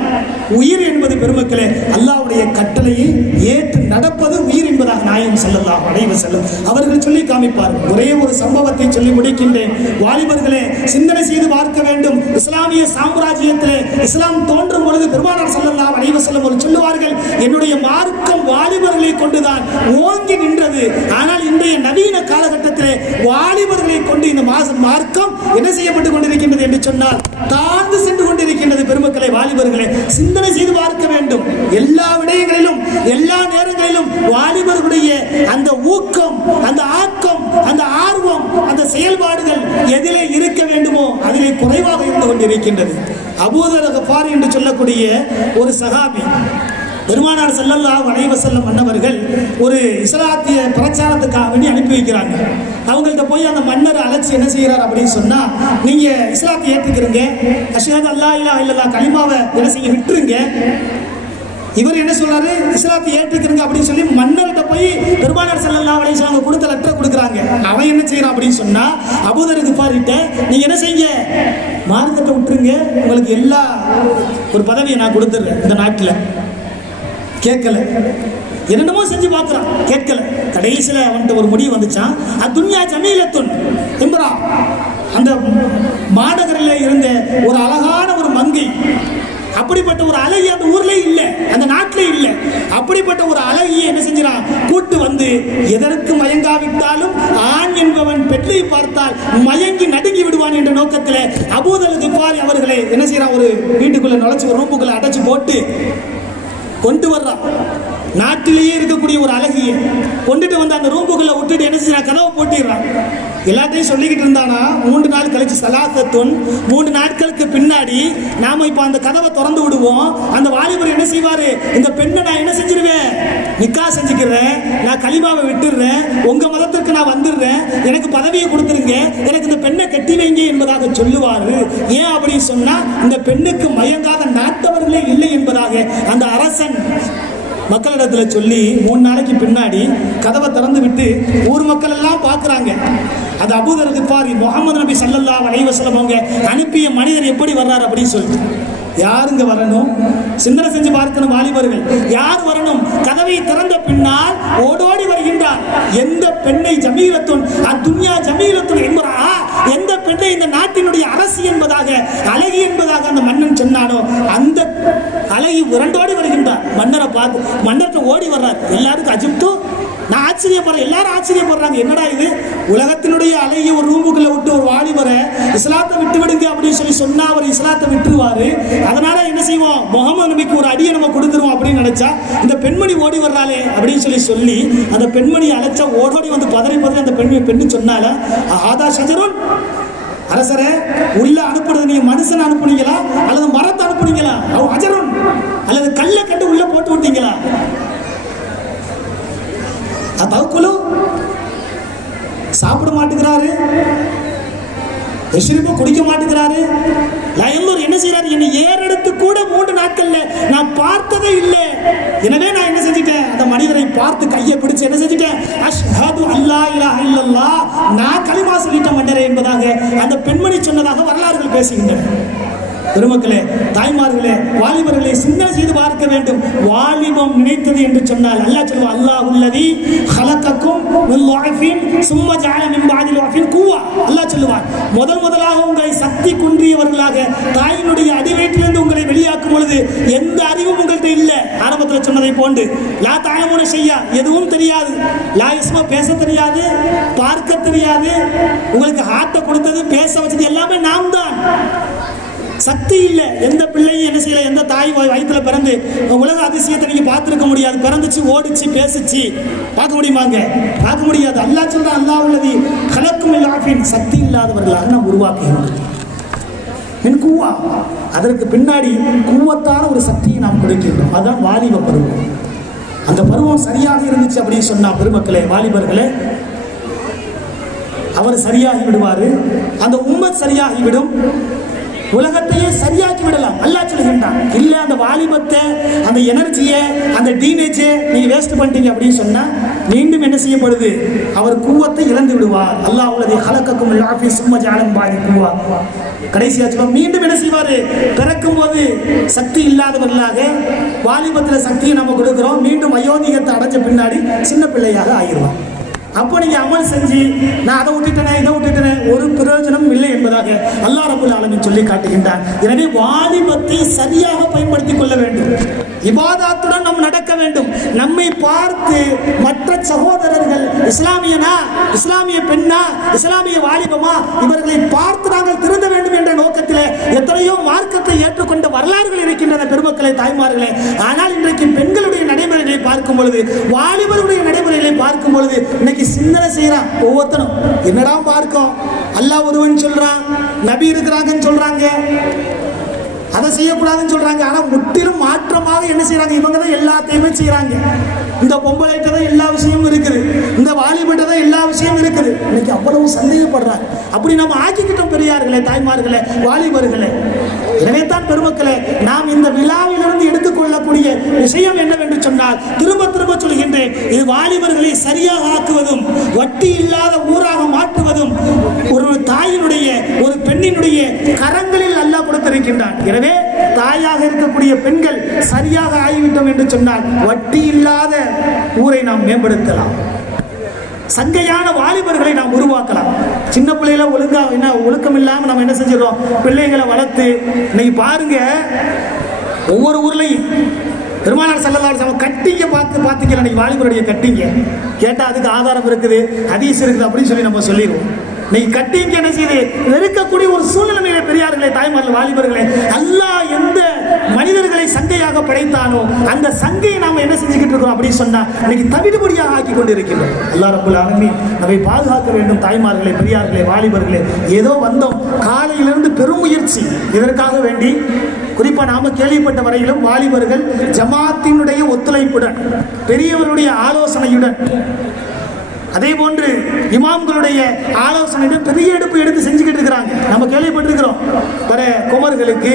உயிர் என்பது பெருமக்களே அல்லாஹ்வுடைய கட்டளையை ஏற்று நடப்பது உயிர் என்பதாக நாயகம் ஸல்லல்லாஹு அலைஹி வஸல்லம் அவர்கள் சொல்லி காமிப்பார்கள். ஒரே ஒரு சம்பவத்தை சொல்லி முடிக்கின்றேன். வாலிபர்களே, சிந்தனை செய்து பார்க்க வேண்டும். இஸ்லாமிய சாம்ராஜ்யத்திலே இஸ்லாம் தோன்றும் பொழுது பெருமானார் ஸல்லல்லாஹு அலைஹி வஸல்லம் சொல்லுவார்கள், என்னுடைய மார்க்கம் வாலிபர்களை கொண்டுதான் ஓங்கி நின்றது. ஆனால் இன்றைய நவீன காலகட்டத்திலே வாலிபர்களை கொண்டு இந்த மார்க்கம் என்ன செய்யப்பட்டு கொண்டிருக்கின்றது என்று சொன்னால் தாழ்ந்து சென்று கொண்டிருக்கின்றது. பெருமக்களை, வாலிபர்களை சிந்தனை செய்து பார்க்க வேண்டும். எல்லா விடயங்களிலும், எல்லா நேரங்களிலும் வாலிபர்களுடைய அந்த ஊக்கம், அந்த ஆக்கம், அந்த ஆர்வம், அந்த செயல்பாடுகள் எதிலே இருக்க வேண்டுமோ அதிலே குறைவாக இருந்து கொண்டிருக்கின்றது. அபூதர் கஃபாரி என்று சொல்லக்கூடிய ஒரு சஹாபி, பெருமானார் ஸல்லல்லாஹு அலைஹி வஸல்லம் மன்னவர்கள் ஒரு இஸ்லாத்திய பிரச்சாரத்துக்காக வேண்டி அனுப்பி வைக்கிறாங்க. அவங்கள்ட்ட போய் அந்த மன்னர் அழைச்சி என்ன செய்யறார் அப்படின்னு சொன்னா, நீங்க இஸ்லாத்தை ஏற்றுக்கிறீங்க, அஷ்ஹது அல்லா இலாஹா இல்லல்லாஹ் கலிமாவை என்ன செய்ய விட்டுருங்க. இவர் என்ன சொல்றாரு, இஸ்லாத்தை ஏற்றுக்கிறீங்க அப்படின்னு சொல்லி மன்னர்கிட்ட போய் பெருமானார் ஸல்லல்லாஹு அலைஹி வஸல்லம் கொடுத்த லெட்டர் கொடுக்குறாங்க. அவன் என்ன செய்யறான் அப்படின்னு சொன்னா, அபூதர் கிஃபாரிட்ட நீங்க என்ன செய்ய, மார்க்கத்தை விட்டுருங்க, உங்களுக்கு எல்லா ஒரு பதவியை நான் கொடுத்துட்றேன் இந்த நாட்டில். கேட்கல, என்னென்னமோ செஞ்சு பார்க்குறான், கேட்கல. கடைசியில் அவன்கிட்ட ஒரு முடிவு வந்துச்சான். அத்துன்யா ஜமீலத்துன் என்பரா, அந்த மாநகரில் இருந்த ஒரு அழகான ஒரு மங்கை, அப்படிப்பட்ட ஒரு அழகி அந்த ஊர்ல இல்லை, அந்த நாட்டிலே இல்லை. அப்படிப்பட்ட ஒரு அழகியை என்ன செஞ்சான், கூட்டு வந்து, எதற்கு மயங்காவிட்டாலும் ஆண் என்பவன் பெற்றை பார்த்தால் மயங்கி நடுங்கி விடுவான் என்ற நோக்கத்தில் அபூதர் கிஃபாரி அவர்களை என்ன செய்யறான், ஒரு வீட்டுக்குள்ள நுழைச்சு ஒரு ரூமுக்குள்ள அடைச்சு போட்டு கொண்டு வர்றான். நாட்டிலேயே இருக்கக்கூடிய ஒரு அழகியை கொண்டுட்டு வந்து அந்த ரூமுக்குள்ள விட்டுட்டு என்ன செய்யறான், கதவை போட்டிடுறான். எல்லாத்தையும் சொல்லிக்கிட்டு இருந்தானா, 3 நாள் கழிச்சு சலாசத்துன், 3 நாட்களுக்கு பின்னாடி நாம இப்ப அந்த கதவை திறந்து விடுவோம். அந்த வாலிபர் என்ன செய்வாரு, இந்த பெண்ணை நான் என்ன செஞ்சிருவேன், நிக்கா செஞ்சுக்கிறேன், நான் கலிமாவை விட்டுடுறேன், உங்க மதத்திற்கு நான் வந்துடுறேன், எனக்கு பதவியை கொடுத்துருங்க, எனக்கு இந்த பெண்ணை கட்டி வைங்க என்பதாக சொல்லுவாரு. ஏன் அப்படின்னு சொன்னா, இந்த பெண்ணுக்கு மயங்காத நாட்டவர்களே இல்லை என்பதாக அந்த அரசன் மக்களிடத்தில் சொல்லி 3 நாளைக்கு பின்னாடி கதவை திறந்து விட்டு ஊர் மக்கள் எல்லாம் பார்க்குறாங்க. அது அபூதர் கிஃபாரி முஹம்மது நபி ஸல்லல்லாஹு அலைஹி வஸல்லம் அவங்க அனுப்பிய மனிதர் எப்படி வர்றாரு அப்படின்னு சொல்லிட்டு, யாருங்க வரணும், சிந்தனை செஞ்சு பார்க்கணும் வாலிபர்கள், யார் வரணும்? கதவை திறந்த பின்னால் ஓடோடி வருகின்றார். எந்த பெண்ணை ஜமீலத்துன் அத்துன்யா ஜமீலத்துன் என்பரா, எந்த பெண்ணை இந்த நாட்டினுடைய அரசி என்பதாக, அழகி என்பதாக அந்த மன்னன் சொன்னானோ அந்த அழகி உரண்டோடி வருகின்றார். மன்னரை பார்த்து மன்னர்கிட்ட ஓடி வர்றார். எல்லாருக்கும் அஜிப்து, நான் ஆச்சரியப்படுறேன், எல்லாரும் ஆச்சரியப்படுறாங்க, என்னடா இது, உலகத்தினுடைய அழகிய ஒரு ரூமுக்குள்ள விட்டு ஒரு வாலிபரை இஸ்லாத்தை விட்டு விடுங்க அப்படின்னு சொல்லி சொன்னா அவர் இஸ்லாத்தை விட்டுருவாரு. அதனால என்ன செய்வோம், முகமது நபிக்கு ஒரு அடியை நம்ம கொடுத்துருவோம் அப்படின்னு நினைச்சா, இந்த பெண்மணி ஓடி வர்றாளே அப்படின்னு சொல்லி அந்த பெண்மணி அழைச்சா ஓடோடி வந்து பதறி அந்த பெண்ணு சொன்னால, ஆதா ஷஜருன், அரசரே உள்ள அனுப்புறது நீங்க மனுஷன் அனுப்புனீங்களா அல்லது மரத்தை அனுப்புனீங்களா, அஜருன் அல்லது கல்லை கண்டு உள்ள போட்டு விட்டீங்களா, அதற்குழு சாப்பிட மாட்டேங்கிறாரு, குடிக்க மாட்டேங்கிறாரு. லயந்தூர் என்ன செய்யறாரு, என்னை ஏறெடுத்து கூட 3 நாட்கள்ல நான் பார்த்ததே இல்லை. எனவே நான் என்ன செஞ்சிட்டேன், அந்த மனிதரை பார்த்து கையை பிடிச்சு என்ன செஞ்சிட்டேன், அஷ்ஹது அல்லா இலாஹா இல்லல்லாஹ், நான் கலிமா சொல்லிட்ட மன்னரே என்பதாக அந்த பெண்மணி சொன்னதாக வரலாறுகள் பேசுகின்றன. பெருமக்களே, தாய்மார்களே, வாலிபர்களை சிந்தனை செய்து பார்க்க வேண்டும். வாலிபம் நினைத்தது என்று சொன்னால் அல்லாஹ் சொல்லுவார், அல்லாஹுல்லதி ஹலகக்கும் மின் லுஅஃபின் சும்ம ஜஅல மின் பஅதி லுஅஃபின் குவா. அல்லாஹ் சொல்லுவார், முதலாக உங்களை சக்தி குன்றியவர்களாக தாயினுடைய அடிவயிற்றிலிருந்து உங்களை வெளியாக்கும் பொழுது எந்த அறிவும் உங்கள்கிட்ட ஒன்று இல்லை. ஆரம்பத்தில் சொன்னதை போன்று லா தாயமுன செய்யா, எதுவும் தெரியாது. லா இஸ்மா, பேச தெரியாது, பார்க்க தெரியாது. உங்களுக்கு ஹார்ட்டை கொடுத்தது, பேச வச்சது எல்லாமே நாம் தான். சக்தி இல்லை. எந்த பிள்ளையும் என்ன செய்யல, எந்த தாய் வயிற்றுல பிறந்து உலக அதிசயத்தை நீங்க பார்த்துருக்க முடியாது. பிறந்துச்சு, ஓடிச்சு, பேசிச்சு, பார்க்க முடியுமாங்க? பார்க்க முடியாது. அல்லாஹ் சொல்ற, அல்லாஹ் உள்ளது கலக்கும் இல்லாஃபின், சக்தி இல்லாதவர்களாக நாம் உருவாக்குகிறோம். என் கூவா, அதற்கு பின்னாடி கூவத்தான ஒரு சக்தியை நாம் கொடுக்கின்றோம். அதுதான் வாலிப பருவம். அந்த பருவம் சரியாக இருந்துச்சு அப்படின்னு சொன்னா பெருமக்களே, வாலிபர்களே, அவர் சரியாகி விடுவாரு, அந்த உம்மத் சரியாகிவிடும், உலகத்தையே சரியாக்கி விடலாம். அல்லாஹ் சொல்லுகின்றான். இல்ல அந்த வாலிபத்தை, அந்த எனர்ஜியை, அந்த டீனேஜை நீங்க வேஸ்ட் பண்ணிட்டீங்க அப்படின்னு சொன்னா மீண்டும் என்ன செய்யப்படுது? அவர் குவத்தை இழந்து விடுவார். அல்லாஹ் உள்ளதை ஹலக்கக்கும் லாஃபி சும்ம ஜஅலம் பாதி குவா. கடைசியா சொல்ல மீண்டும் என்ன செய்வாரு? பிறக்கும் போது சக்தி இல்லாதவர்களாக வாலிபத்தில் சக்தியை நம்ம கொடுக்கிறோம். மீண்டும் அயோத்தியத்தை அடைஞ்ச பின்னாடி சின்ன பிள்ளையாக ஆகிடுவார். அப்போ நீங்க அமல் செஞ்சு நான் அதை விட்டுட்டேனே இதை விட்டுட்டேனே ஒரு பிரயோஜனம் இல்லை என்பதாக அல்லாஹ் ரப்பல் ஆலமீன் சொல்லி காட்டுகின்றான். எனவே வாலிபத்தை சரியாக பயன்படுத்திக் கொள்ள வேண்டும். இபாதத்துடன் நாம் நடக்க வேண்டும். நம்மை பார்த்து மற்ற சகோதரர்கள் இஸ்லாமியனா, இஸ்லாமிய பெண்ணா, இஸ்லாமிய வாலிபமா, இவர்களை பார்த்து நாங்கள் திருந்த வேண்டும் என்ற நோக்கத்தில் எத்தனையோ மார்க்கத்தை ஏற்றுக்கொண்ட வரலாறுகள் இருக்கின்றன பெருமக்களே, தாய்மார்களே. ஆனால் இன்றைக்கு பெண்களுடைய நடைமுறைகளை பார்க்கும் பொழுது, வாலிபருடைய நடைமுறைகளை பார்க்கும் பொழுது இன்னைக்கு சிந்தனை செய்யறான் ஒவ்வொருத்தரும். என்னடா பார்க்கும், அல்லாஹ் ஒருவன் சொல்றான், நபி இருக்கிறாங்கன்னு சொல்றாங்க, அதை செய்யக்கூடாதுன்னு சொல்றாங்க. ஆனா முற்றிலும் மாற்றமாக என்ன செய்யறாங்க? இவங்க தான் எல்லாத்தையுமே செய்யறாங்க. இந்த பொம்பளைகிட்ட தான் எல்லா விஷயமும் இருக்குது, இந்த வாலிபட்ட தான் எல்லா விஷயமும் இருக்குது. இன்னைக்கு அவ்வளவு சந்தேகப்படுறாங்க. அப்படி நம்ம ஆக்கிக்கிட்டோம் பெரியார்களே, தாய்மார்களே, வாலிபர்களே. எனவே தான் பெருமக்களே, நாம் இந்த விழாவிலிருந்து எடுத்துக்கொள்ளக்கூடிய விஷயம் என்னவென்று சொன்னால், திரும்ப திரும்ப சொல்கின்றேன், இது வாலிபர்களை சரியாக ஆக்குவதும், வட்டி இல்லாத ஊராக மாற்றுவதும் ஒரு தாயினுடைய, ஒரு பெண்ணினுடைய கரங்களில் அல்லாஹ் கொடுத்திருக்கின்றான். எனவே தாயாக இருக்கக்கூடிய பெண்கள் சரியாக ஆகிவிட்டோம் என்று சொன்னால் வட்டி இல்லாத ஊரை நாம் மேம்படுத்தலாம். சங்கையான வாலிபர்களை நாம் உருவாக்கலாம். சின்ன பிள்ளைகளை ஒழுங்கா என்ன ஒழுக்கம் இல்லாம நம்ம என்ன செஞ்சிடறோம்? பிள்ளைகளை வளர்த்து இன்னைக்கு பாருங்க, ஒவ்வொரு ஊர்லையும் பெருமானார் ஸல்லல்லாஹு அலைஹி வஸல்லம் கட்டிங்க பார்த்துக்கலாம். இன்னைக்கு வாலிபருடைய கட்டிங்க கேட்டா அதுக்கு ஆதாரம் இருக்குது, ஹதீஸ் இருக்குது அப்படின்னு சொல்லி நம்ம சொல்லிடுவோம். நீ கட்டிங்க என்ன செய்து வெறுக்கக்கூடிய ஒரு சூழ்நிலையில பெரியார்களே, தாய்மார்கள், வாலிபர்களே, அல்லாஹ் எந்த மனிதர்களை சங்கையாக படைத்தானோ அந்த சங்கையை நாம என்ன செஞ்சுக்கிட்டு இருக்கோம் அப்படின்னு சொன்னா இன்னைக்கு தவிடுபடியாக ஆக்கி கொண்டு இருக்கின்றோம். அல்லாஹ் ரப்பல் ஆலமீன் நம்மை பாதுகாக்க வேண்டும். தாய்மார்களே, பெரியார்களே, வாலிபர்களே, ஏதோ வந்தோம், காலையிலிருந்து பெரும் முயற்சி இதற்காக வேண்டி. குறிப்பா நாம கேள்விப்பட்ட வரையிலும் வாலிபர்கள் ஜமாத்தினுடைய ஒத்துழைப்புடன், பெரியவருடைய ஆலோசனையுடன், அதே போன்று இமாம்களுடைய ஆலோசனையுடன் பெரிய எடுத்து செஞ்சுக்கிட்டு இருக்கிறாங்க. நம்ம கேள்விப்பட்டிருக்கிறோம். பல குமர்களுக்கு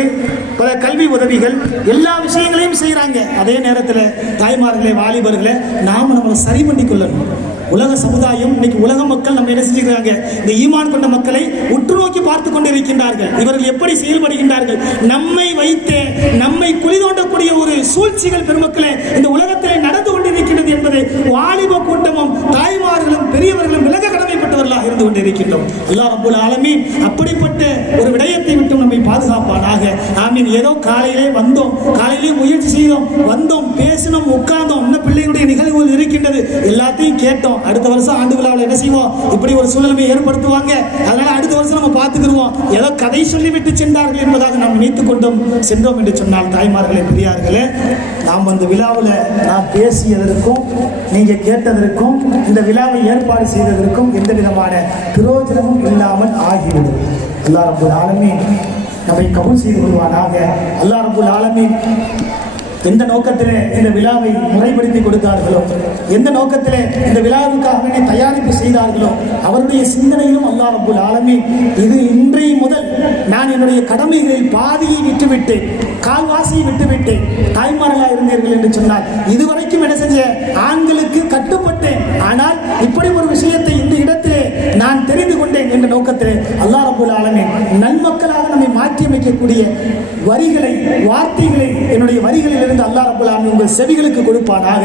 பல கல்வி உதவிகள் எல்லா விஷயங்களையும் செய்யறாங்க. அதே நேரத்தில் தாய்மார்களே, வாலிபர்களே, நாம நம்மளை சரி பண்ணி கொள்ளணும். உலக சமுதாயம் இன்னைக்கு உலக மக்கள் நம்ம என்ன செஞ்சுக்கிறாங்க? இந்த ஈமான் கொண்ட மக்களை உற்று நோக்கி பார்த்து கொண்டு இருக்கின்றார்கள். இவர்கள் எப்படி செயல்படுகின்றார்கள்? நம்மை வைத்து நம்மை குழி தோண்டக்கூடிய ஒரு சூழ்ச்சிகள் பெருமக்களே இந்த உலகத்திலே நடந்து கொண்டிருக்கின்றது என்பதை வாலிப கூட்டமும் தாய்மார்களும் பெரியவர்களும் விலக கடமைப்பட்டவர்களாக இருந்து கொண்டிருக்கின்றோம். அல்லாஹ் ரப்பல் ஆலமீன் அப்படிப்பட்ட ஒரு விடயத்தை விட்டு நம்மை பாதுகாப்பானாக. ஆமீன். ஏதோ காலையிலே வந்தோம், காலையிலே முயற்சி செய்தோம், வந்தோம், பேசினோம், உட்கார்ந்தோம், இன்னும் பிள்ளைகளுடைய நிகழ்வுகள் இருக்கின்றது, எல்லாத்தையும் கேட்டோம். அடுத்த வருஷம் ஆண்டு விழாவில் என்ன செய்வோம்? இப்படி ஒரு சூழ்நிலையை ஏற்படுத்துவாங்க, அதனால அடுத்த வருஷம் நம்ம பார்த்துக்கிடுவோம். ஏதோ கதை சொல்லிவிட்டு சென்றார்கள் என்பதாக நாம் நினைத்துக் கொண்டோம் சென்றோம் என்று சொன்னால், தாய்மார்களே, பெரியார்களே, நாம் அந்த விழாவில் நான் பேசியதற்கும் நீங்க கேட்டதற்கும் இந்த விழாவை ஏற்பாடு செய்ததற்கும் எந்த விதமான பிரயோஜனமும் இல்லாமல் ஆகிவிடும். அல்லாஹ் ரப்பல் ஆலமீன் நம்மை கபூல் செய்து கொள்வானாக. அல்லாஹ் ரப்பல் ஆலமீன் எந்த நோக்கத்திலே இந்த விழாவை முறைப்படுத்தி கொடுத்தார்களோ, எந்த நோக்கத்திலே இந்த விழாவுக்காக வேண்டி தயாரிப்பு செய்தார்களோ, அவருடைய சிந்தனையிலும் அல்லாஹ் ரப்பல் ஆலமீன் இது இன்றைய முதல் நான் என்னுடைய கடமைகளில் பாதியை விட்டுவிட்டு கால்வாசியை விட்டுவிட்டு தாய்மார்களாக இருந்தீர்கள் என்று சொன்னால், இதுவரைக்கும் என்ன செஞ்ச ஆண்களுக்கு கட்டுப்பட்டேன், ஆனால் இப்படி ஒரு விஷயத்தை இந்த இடத்திலே நான் தெரிந்து கொண்டேன் என்ற நோக்கத்திலே அல்லாஹ் ரப்பல் ஆலமீன் நன்மக்களாக நம்மை மாற்றியமைக்கக்கூடிய வரிகளை, வார்த்தைகளை என்னுடைய வரிகளிலிருந்து அல்லாஹ் ரப்பல் ஆலமீன் உங்கள் செவிகளுக்கு கொடுப்பானாக.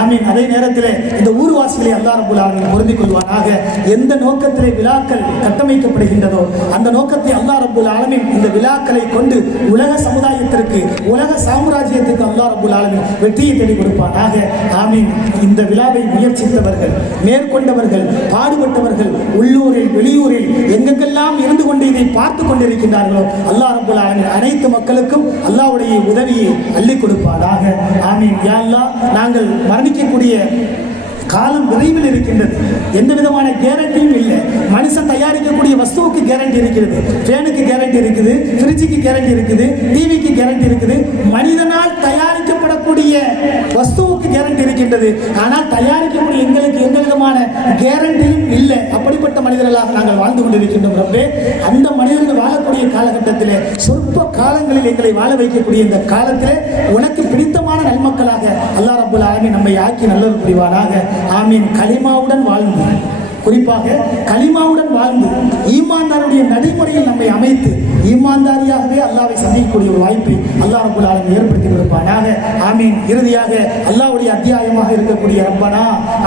ஆமீன். அதே நேரத்தில் இந்த ஊர்வாசிகளை அல்லாஹ் ரப்பல் ஆலமீன் பொருந்திக் கொள்வானாக. எந்த நோக்கத்திலே விழாக்கள் கட்டமைக்கப்படுகின்றதோ அந்த நோக்கத்தை அல்லாஹ் ரப்பல் ஆலமீன் இந்த விழாக்களை கொண்டு உலக சமுதாயத்திற்கு, உலக சாம்ராஜ்யத்துக்கு அல்லாஹ் ரப்பல் ஆலமீன் வெற்றியை தேடி கொடுப்பானாக. ஆமீன். இந்த விழாவை முயற்சித்தவர்கள், மேற்கொண்டவர்கள், பாடுபட்டவர்கள், உள்ளூரில் வெளியூரில் எங்கெங்கெல்லாம் இருந்து கொண்டு இதை பார்த்து கொண்டிருக்கின்றார்களோ அல்லாஹ் ரப்பல் ஆலமீன் அனைத்து மக்களுக்கும் அல்லாஹ்வுடைய உதவியை அள்ளி கொடுப்பானாக. ஆமீன். யா அல்லாஹ், நாங்கள் மரணிக்கக்கூடிய காலம் விரைவில் இருக்கின்றது. எந்த விதமான கேரண்டியும் இல்லை. மனுஷன் தயாரிக்கக்கூடிய வஸ்துவுக்கு கேரண்டி இருக்கிறது, ஃபேனுக்கு கேரண்டி இருக்குது, ஃப்ரிட்ஜுக்கு கேரண்டி இருக்குது, டிவிக்கு கேரண்டி இருக்குது. மனிதனால் தயாரிக்கப்படக்கூடிய வஸ்துவுக்கு கேரண்டி இருக்கின்றது. ஆனால் தயாரிக்கக்கூடிய எங்களுக்கு எந்த விதமான கேரண்டியும் இல்லை. அப்படிப்பட்ட மனிதர்களாக நாங்கள் வாழ்ந்து கொண்டிருக்கின்றோம். ரப்பே, அந்த மனிதர்கள் வாழக்கூடிய காலகட்டத்திலே, சொற்ப காலங்களில் எங்களை வாழ வைக்கக்கூடிய இந்த காலத்திலே உனக்கு பிடித்தமான நல்மக்களாக அல்லாஹ் ரப்பல் ஆலமீன் நம்மை ஆக்கி நல்லது புரிவானாக. ஆமீன். கலிமாவுடன் வாழ்ந்து, குறிப்பாக கலிமாவுடன் வாழ்ந்து ஈமான்தாருடைய நடைமுறையில் நம்மை அமைத்து ஈமான்தாரியாகவே அல்லாஹ்வை சந்திக்கக்கூடிய ஒரு வாய்ப்பை அல்லாஹ் ரப்பல் ஆலமீன் ஏற்படுத்தி கொடுப்பானாக. ஆமீன். இறுதியாக அல்லாஹ்வுடைய அத்தியாயமாக இருக்கக்கூடிய ரப்பனா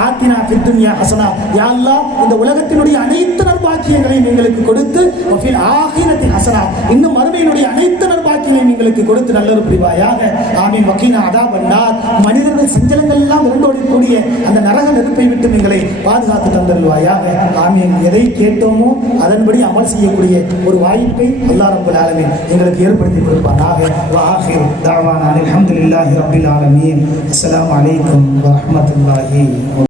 ஆத்தினா ஃபித் துன்யா ஹஸனா, யா அல்லாஹ், இந்த உலகத்தினுடைய அனைத்து நற்பாக்கியங்களையும் எங்களுக்கு கொடுத்து வஃபில் ஆகிரத்தி ஹஸனா, இன்னும் மறுமையினுடைய அனைத்து நற்பாக்கியங்களையும் எங்களுக்கு கொடுத்து நல்லது புரிவாயாக. ஆமீன். வக்கீனா அதாபன்னார், மனிதர்கள் சஞ்சலங்கள் எல்லாம் இரண்டோடக்கூடிய அந்த நரக நெருப்பை விட்டு எங்களை பாதுகாத்து தந்தருள்வாயாக. ஆமீன். எதை கேட்டோமோ அதன்படி அமல் செய்யக்கூடிய ஒரு வாய்ப்பை அல்லாஹ் ரப்பல் ஆலமீன் எங்களுக்கு ஏற்படுத்தி கொடுப்பானாக. வ ஆகிரு தஅவானா அல்ஹம்துலில்லாஹி ரப்பில் ஆலமீன். அஸ்ஸலாமு அலைக்கும் வ ரஹ்மத்துல்லாஹி